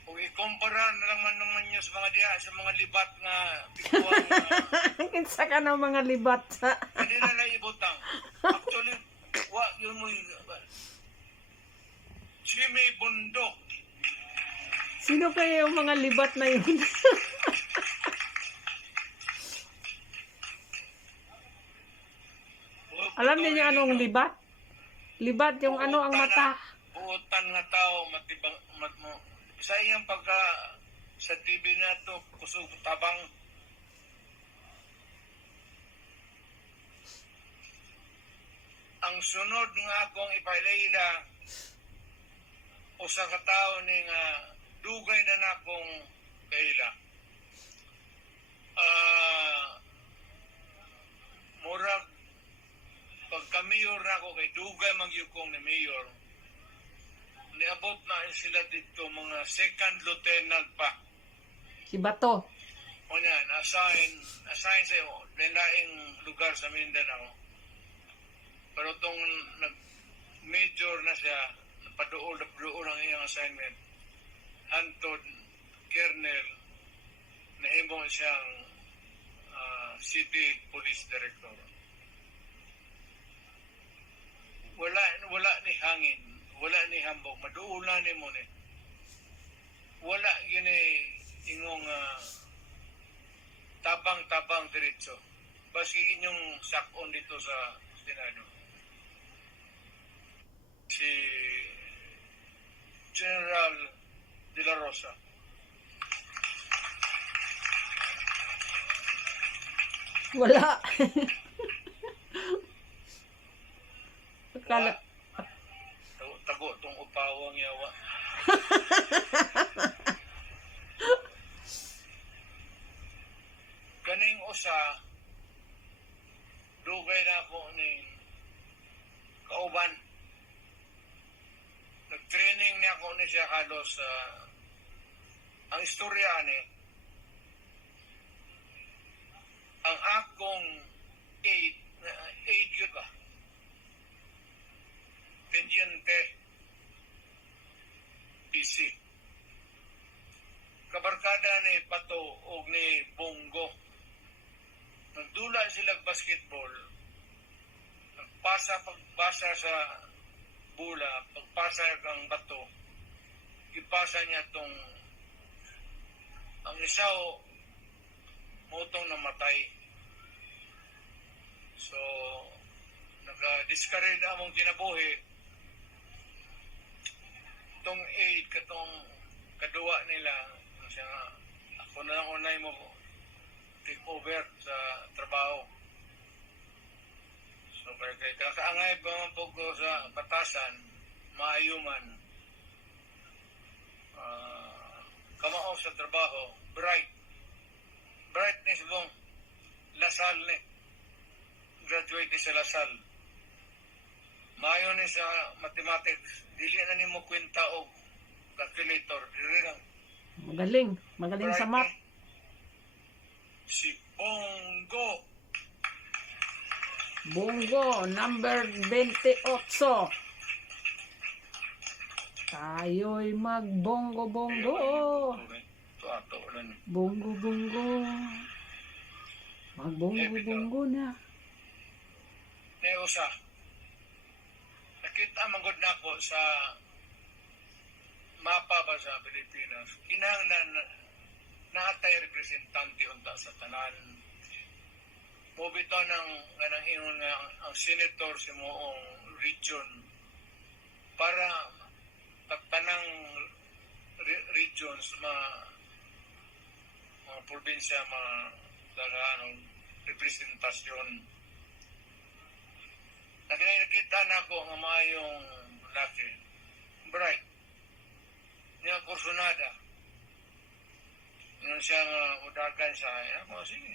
Kung ikumpara na lang man naman nyo sa mga diha, sa mga libat nga biguang Kinsa ka ng mga libat sa... hindi na naibutang. Actually, yun mo Jimmy Bundok. Sino kaya yung mga libat na yun? Alam niyo yung anong libat? Libat yung ano ang mata. Buotan nga tao, matibang, sa iyang pagka sa TV na to, kusog tabang. Ang sunod nga akong ipailayla, usa ka tao ni nga dugay na nakong kaila. Murag pagka-mayor na ako kay dugay magyukong ni mayor. Niabot na sila dito mga second lieutenant pa. Si Bato. O yan, assign sa laing lugar sa Mindanao. Pero itong nag-major na siya, napaduol ang iyang assignment. Anton Kernel, nahimong siyang City Police Director. Wala ni hangin, wala ni hambog, maduula ni mo ni. Wala gini ingong tabang-tabang diretso. Baski inyong sakon dito sa Senado. Si General De La Rosa. Wala. Kala... Tago tong upawang yawa. Kaning usa dugay na ako ning kauban. Nag-training niya ako ni siya halos ang istorya ni ang akong aid yun ba? Pendiente PC. Kabarkada ni Pato o ni Bongo. Nagdula sila basketball. Pagbasa sa bula, pagpasa ang bato, ipasa niya tong ang isaw motong namatay. So, naka-discourage among kinabuhi tong aid katong kaduwa nila siya nga ako na lang unay mo take over sa trabaho. So, kaya kakaangay pa man po ko sa batasan, maayuman, kamao sa trabaho, brightness bong Lasal ni graduate ni sa Lasal. Maayo ni sa mathematics, dili na nimo kwenta og calculator, dili lang. Magaling sa math. Si Bongo. Bongo, number 28. Tayo'y magbongo-bongo. Ato lang. Bongo-bongo. Magbongo-bongo na. Usa. Nakita manggod na ako sa mapa ba sa Pilipinas. Kinahanglan naatay representante unta sa tanan mobito ng ganang ingon nga ang senator sa moong region para tanang regions mga probinsya daganong representasyon. Nakita na ko nga maayong laki, bright, niya kursunada. Nung siya nga udagan sa sige.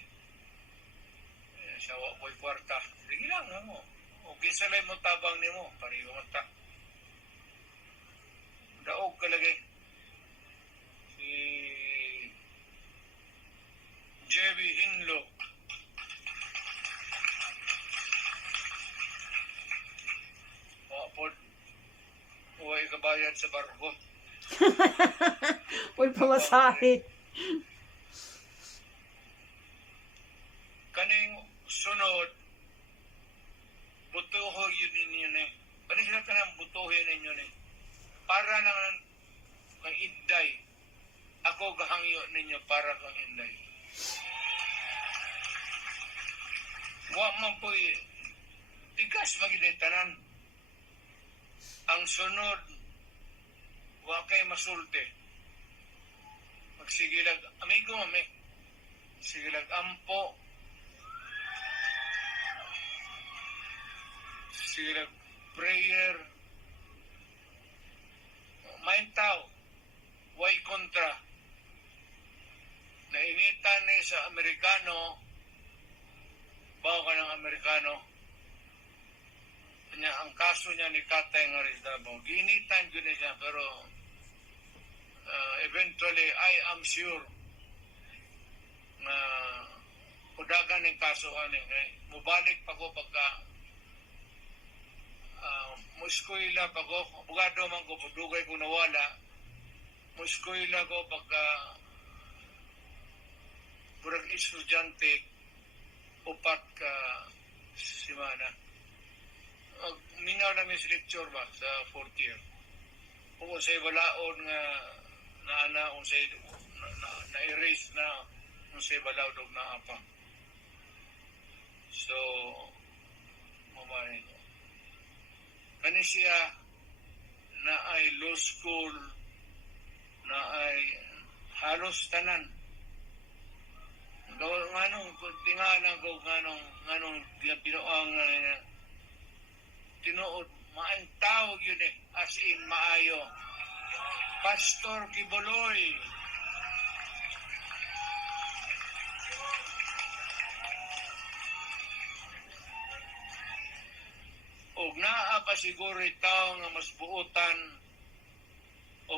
Siya wakoy kwarta. Sige lang mo. O kinsalay mo tabang ni mo, pariho mo ta. Daog ka lagi. Si Jevi Hinlo. Wapod. Huwag kabayad sa barko. Uy, pamasahe. Kaning sunod, butuho yun ninyo ni. Kaning sila ka ng butuhin ninyo ni. Para nang kang inday. Ako gahangyo ninyo para kang inday. Wa man po'y tigas magidetanan. Ang sunod, wa kay masulti. Magsigilag, amigo mami, sigilag ampo, sigilag prayer, main tao, way kontra. Nainitan ni sa Amerikano, bawa ka ng Amerikano, niya, ang kaso niya ni Katay nga rin Davao, ginitan yun niya, pero eventually, I am sure na udagan ng kaso mubalik pa ko pagka muskoila pa ko, abogado man ko, pagdugay ko nawala, muskoila ko pagka burag estudyante upat ka simana. Minaw namin sa lecture ba sa 4th year. Kung sa'y walaon nga kung sa'y na-erase na kung sa'y walaw dog na apa. So, mamahin ko. Kani siya na ay law school, na ay halos tanan. Nganong tingalan ko nganong pinuang tinuod maayong tao yun as in maayo. Pastor Kibuloy. Og naa pa siguro tao nga mas buutan o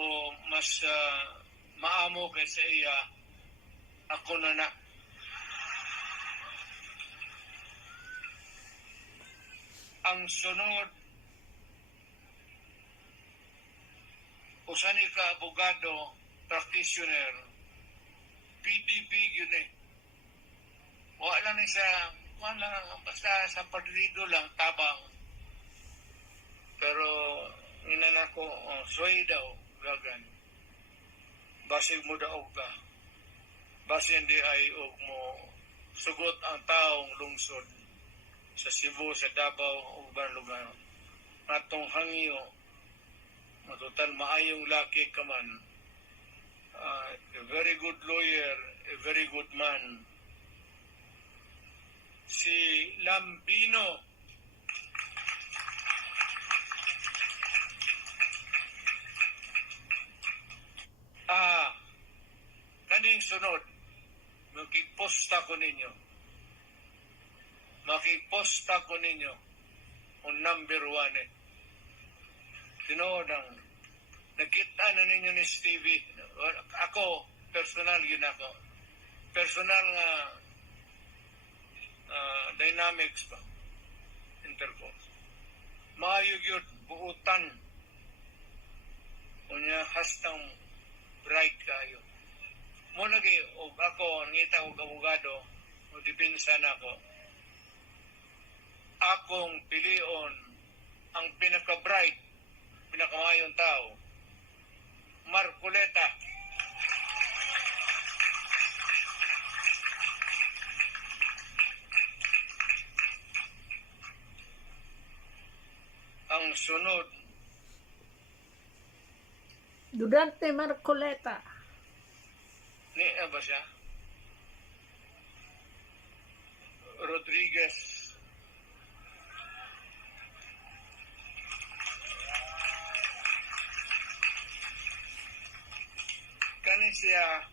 mas maamo kaysa iya, ako na. Ang sunod, usani ka abogado, practitioner, PDP yun Wala basta sa padrido lang, tabang. Pero, inana ko, soy daw, gagan. Basig mo daw ka. Basig hindi ay mo sugot ang taong lungsod sa Cebu, sa Davao, o ibang lugar. Matong hangyo, matutal maayong laki ka man. A very good lawyer, a very good man. Si Lambino. Kaning sunod, makikposta ko ninyo. Makikposta ko ninyo kung number 1 Tinood ang nakita na ninyo ni Stevie. Ako, personal yun ako. Personal nga dynamics pa. Intercourse. Maayog yun, buutan. Kunya hastang bright kayo. Muna kayo, ako, ngita ko abogado, o dipinsa na ako. Akong pilion ang pinaka-bright, pinakamayong tao, Marcoleta. ang sunod Dudante Marcoleta. ni ba siya? Rodriguez. Kani siya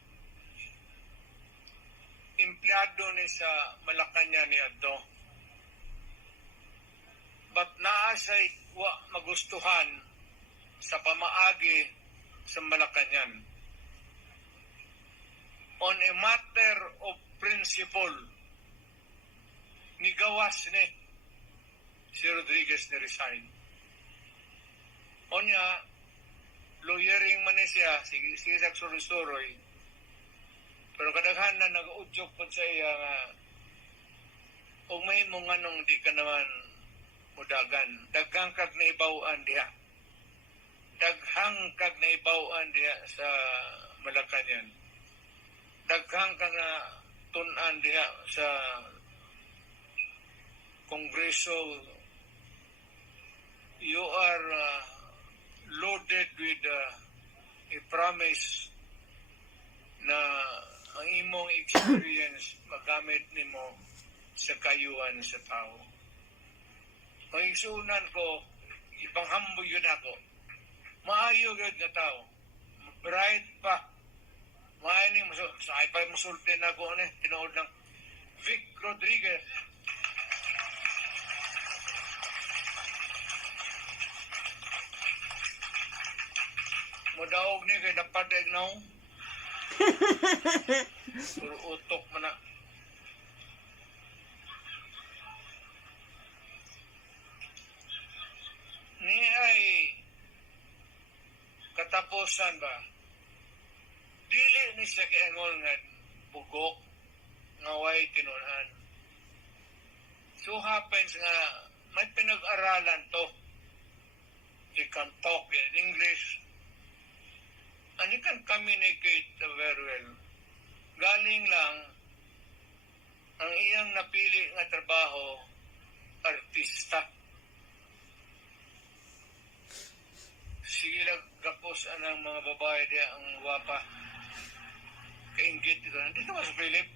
empleyado ni sa Malacañang ni adto. But naa siya'y wa magustuhan sa pamaagi sa Malacañang. On a matter of principle, nigawas ni si Rodriguez ni resign. Onya, lawyering man ni siya, sige sa surusuroy. Pero kadaghan na nag-udyok po sa iya nga, o may mga nung di ka naman mudagan. Daghang kag naibawaan diha. Daghang kag naibawaan diha sa Malacañang. Daghang kag na tunan diha sa Kongreso. You are loaded with a promise na ang imong experience magamit nimo sa kayuhan sa tao. Maisunan ko, ipanghambo yun ako. Maayo yun nga tao. Bright pa. Maayo ni sa iPad musulti na ako tinood ng Vic Rodriguez. Mudaog ni kay dapadeg na ako. Puro utok man na. Ni ay katapusan ba? Dili ni siya kaangol nga bugok nga way tinunan. So happens nga may pinag-aralan to. He can talk in English. And he can communicate very well. Galing lang ang iyang napili nga trabaho, artista. Sige lang gapos anang mga babae diya ang wapa. Kainggit ito. Nandito ba sa Philip?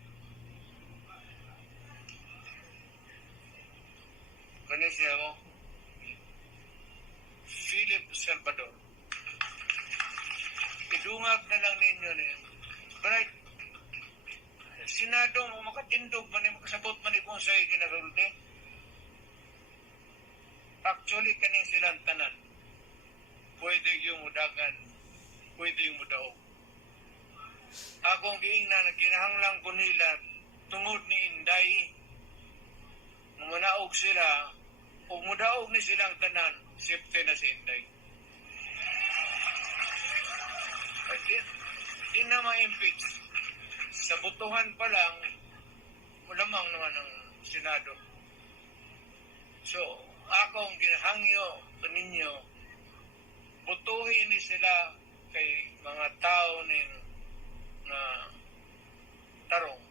Kanya siya mo? Philip Salvador. Idungag na lang ninyo niya. But Senado mo makatindog man makasabot man kung sa'yo ginasulti. Actually, kaning silang tanan. Pwede yung mudagan. Pwede yung mudaog. Akong giingnan, ginahanglang ko nila tungod ni Inday. Mumunaog sila, o mudaog ni silang tanan, safety na si Inday. Di na ma-impeach. Sa butuhan pa lang, malamang naman ang Senado. So, akong ginahangyo kaninyo, butuhin ni sila kay mga tao ning na tarong.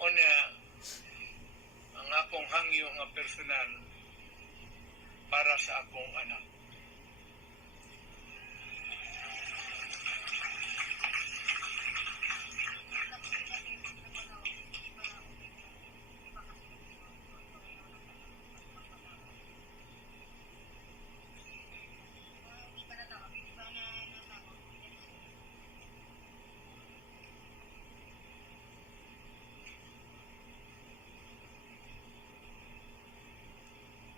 Unya, ang akong hangyo nga personal para sa akong anak.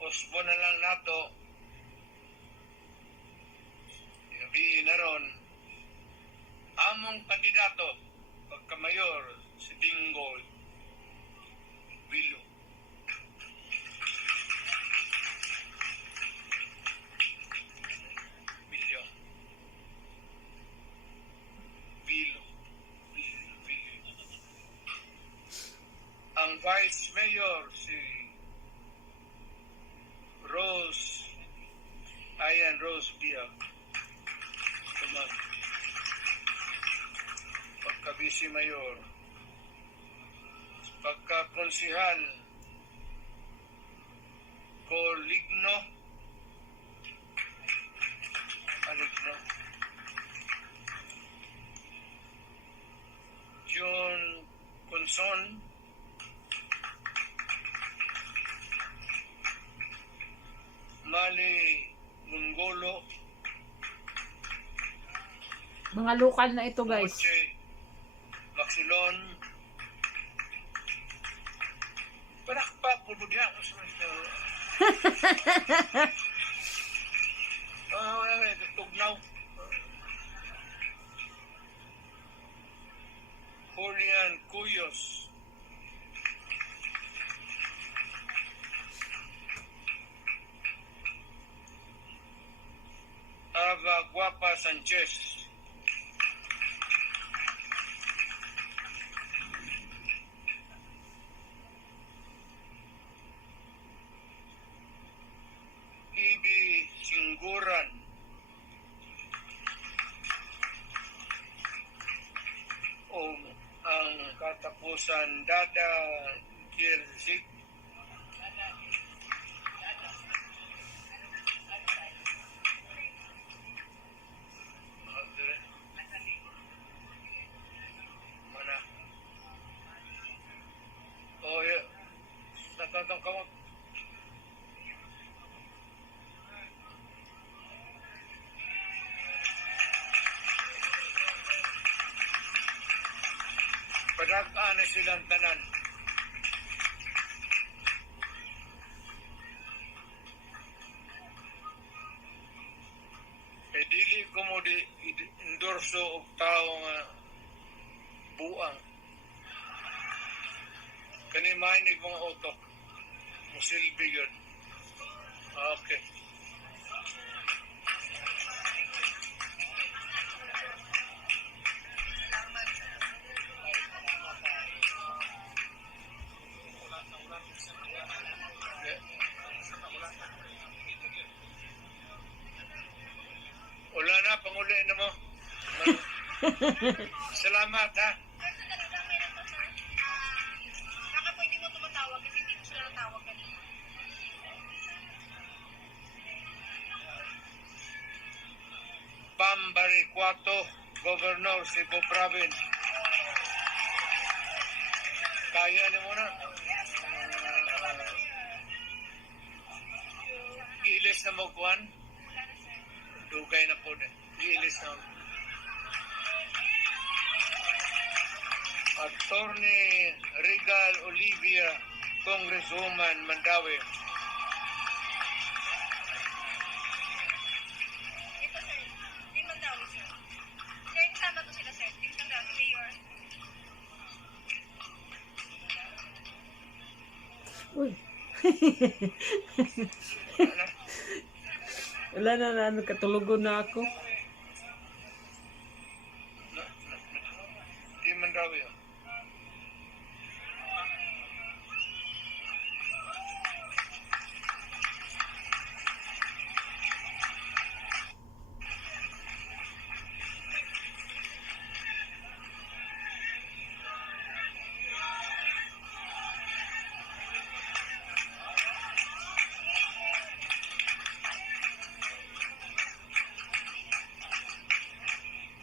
Usbo na lang nato, sabihin na ron, among kandidato, pagkamayor, si Bingoy Bilo. Bilo. Bilo. Ang vice mayor, si Rose Biag. Pagka-vice mayor. Pagka-konsihal, Cor Aligno. June Conson. Mali Mungolo. Mga lokal na ito, guys. Moche Maxilon. Parakpak po mo diyan. Tugnaw. Julian Cuyos. Ava Guapa Sanchez. Ibi Singguran. O ang katapusan Dada Kirsik. Mana? Oh ya, natatang kamot. Padagaan na silang tanan. Kaya dili ko mo endorso og tao nga buang. Kani mainig mga utok. Musilbi yun. Okay. Wala na, panguli na mo. Salamat ha. Sir, sa talagang meron to, sir. Baka pwede mo tumatawag kasi hindi ko sila natawag kanina. Pam Baricuato, Governor Cebu Province. Kaya ni mo na. Iilis na mo kuhan. Dugay na po din. Iilis na mo. Attorney Regal Olivia, Congresswoman Mandawi. Ito, sir. Team Mandawi, sir. Sir, kasama to sila, sir. Team Mandawi, Mayor. Uy. Ano? Wala na, katulugon na ako. Di Mandawi.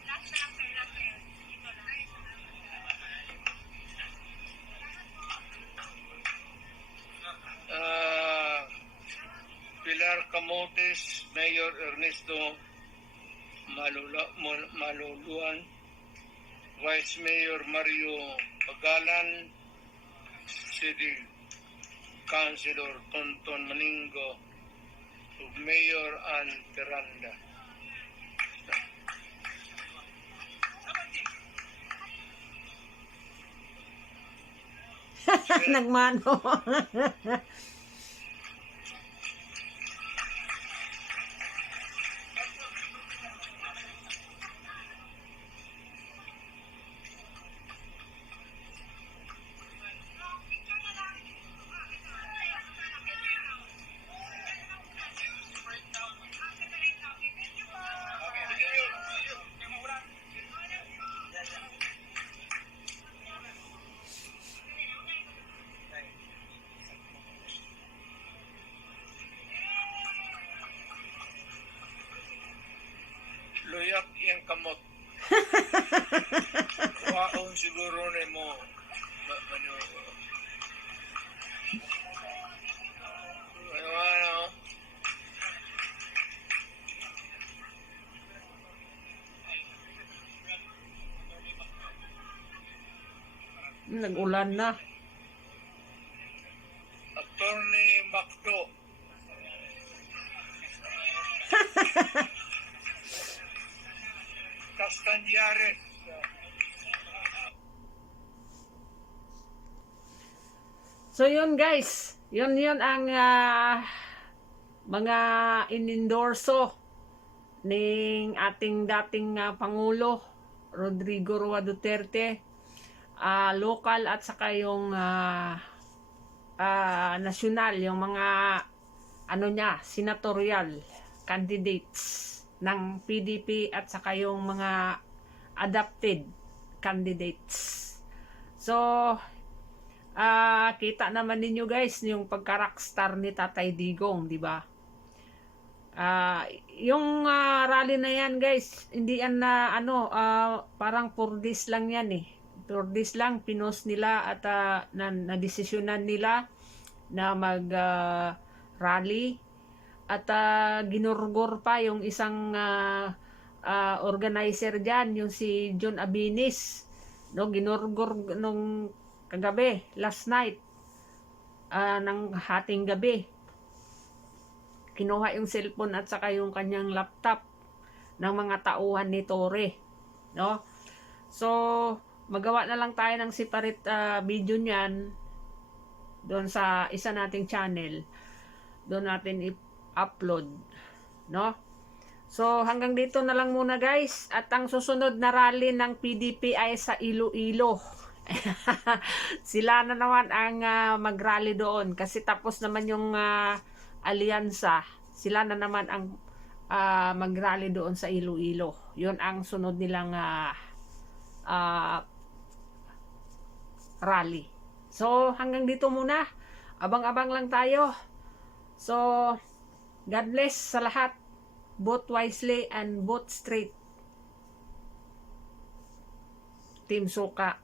Last na lang, sir. Last na yun. Ito lang. Pilar Camotes, Mayor Ernesto Maluluan, Vice Mayor Mario Pagalan, City Councilor Tonton Maningo, ug Mayor Ann Teranda. Nagmano. luyak iyang kamot. Waon siguro na mo. Ano? Nag-ulan na. Attorney Macdo. Castanyares. So yun guys, yun ang mga inendorso ning ating dating Pangulo Rodrigo Roa Duterte, local at saka yung nasyonal, yung mga ano niya, senatorial candidates ng PDP at saka yung mga adopted candidates. So kita naman ninyo guys yung pagka-rockstar ni Tatay Digong, di ba? Yung rally na yan guys, hindi yan na parang 4 days lang yan eh. 4 days lang pinost nila at na-desisyonan nila na mag rally at ginurgor pa yung isang organizer diyan, yung si John Abinis, no, ginurgor nung kagabi, last night, ng hating gabi. Kinuha yung cellphone at saka yung kanyang laptop ng mga tauhan ni Tore, no? So magawa na lang tayo ng separate video niyan doon sa isa nating channel, doon natin i-upload, no? So hanggang dito na lang muna guys, at ang susunod na rally ng PDP ay sa Iloilo. Sila na naman ang mag-rally doon kasi tapos naman yung alyansa. Sila na naman ang mag-rally doon sa Iloilo. Yun ang sunod nilang rally. So hanggang dito muna, abang-abang lang tayo. So God bless sa lahat, vote wisely and vote straight. Team Suka.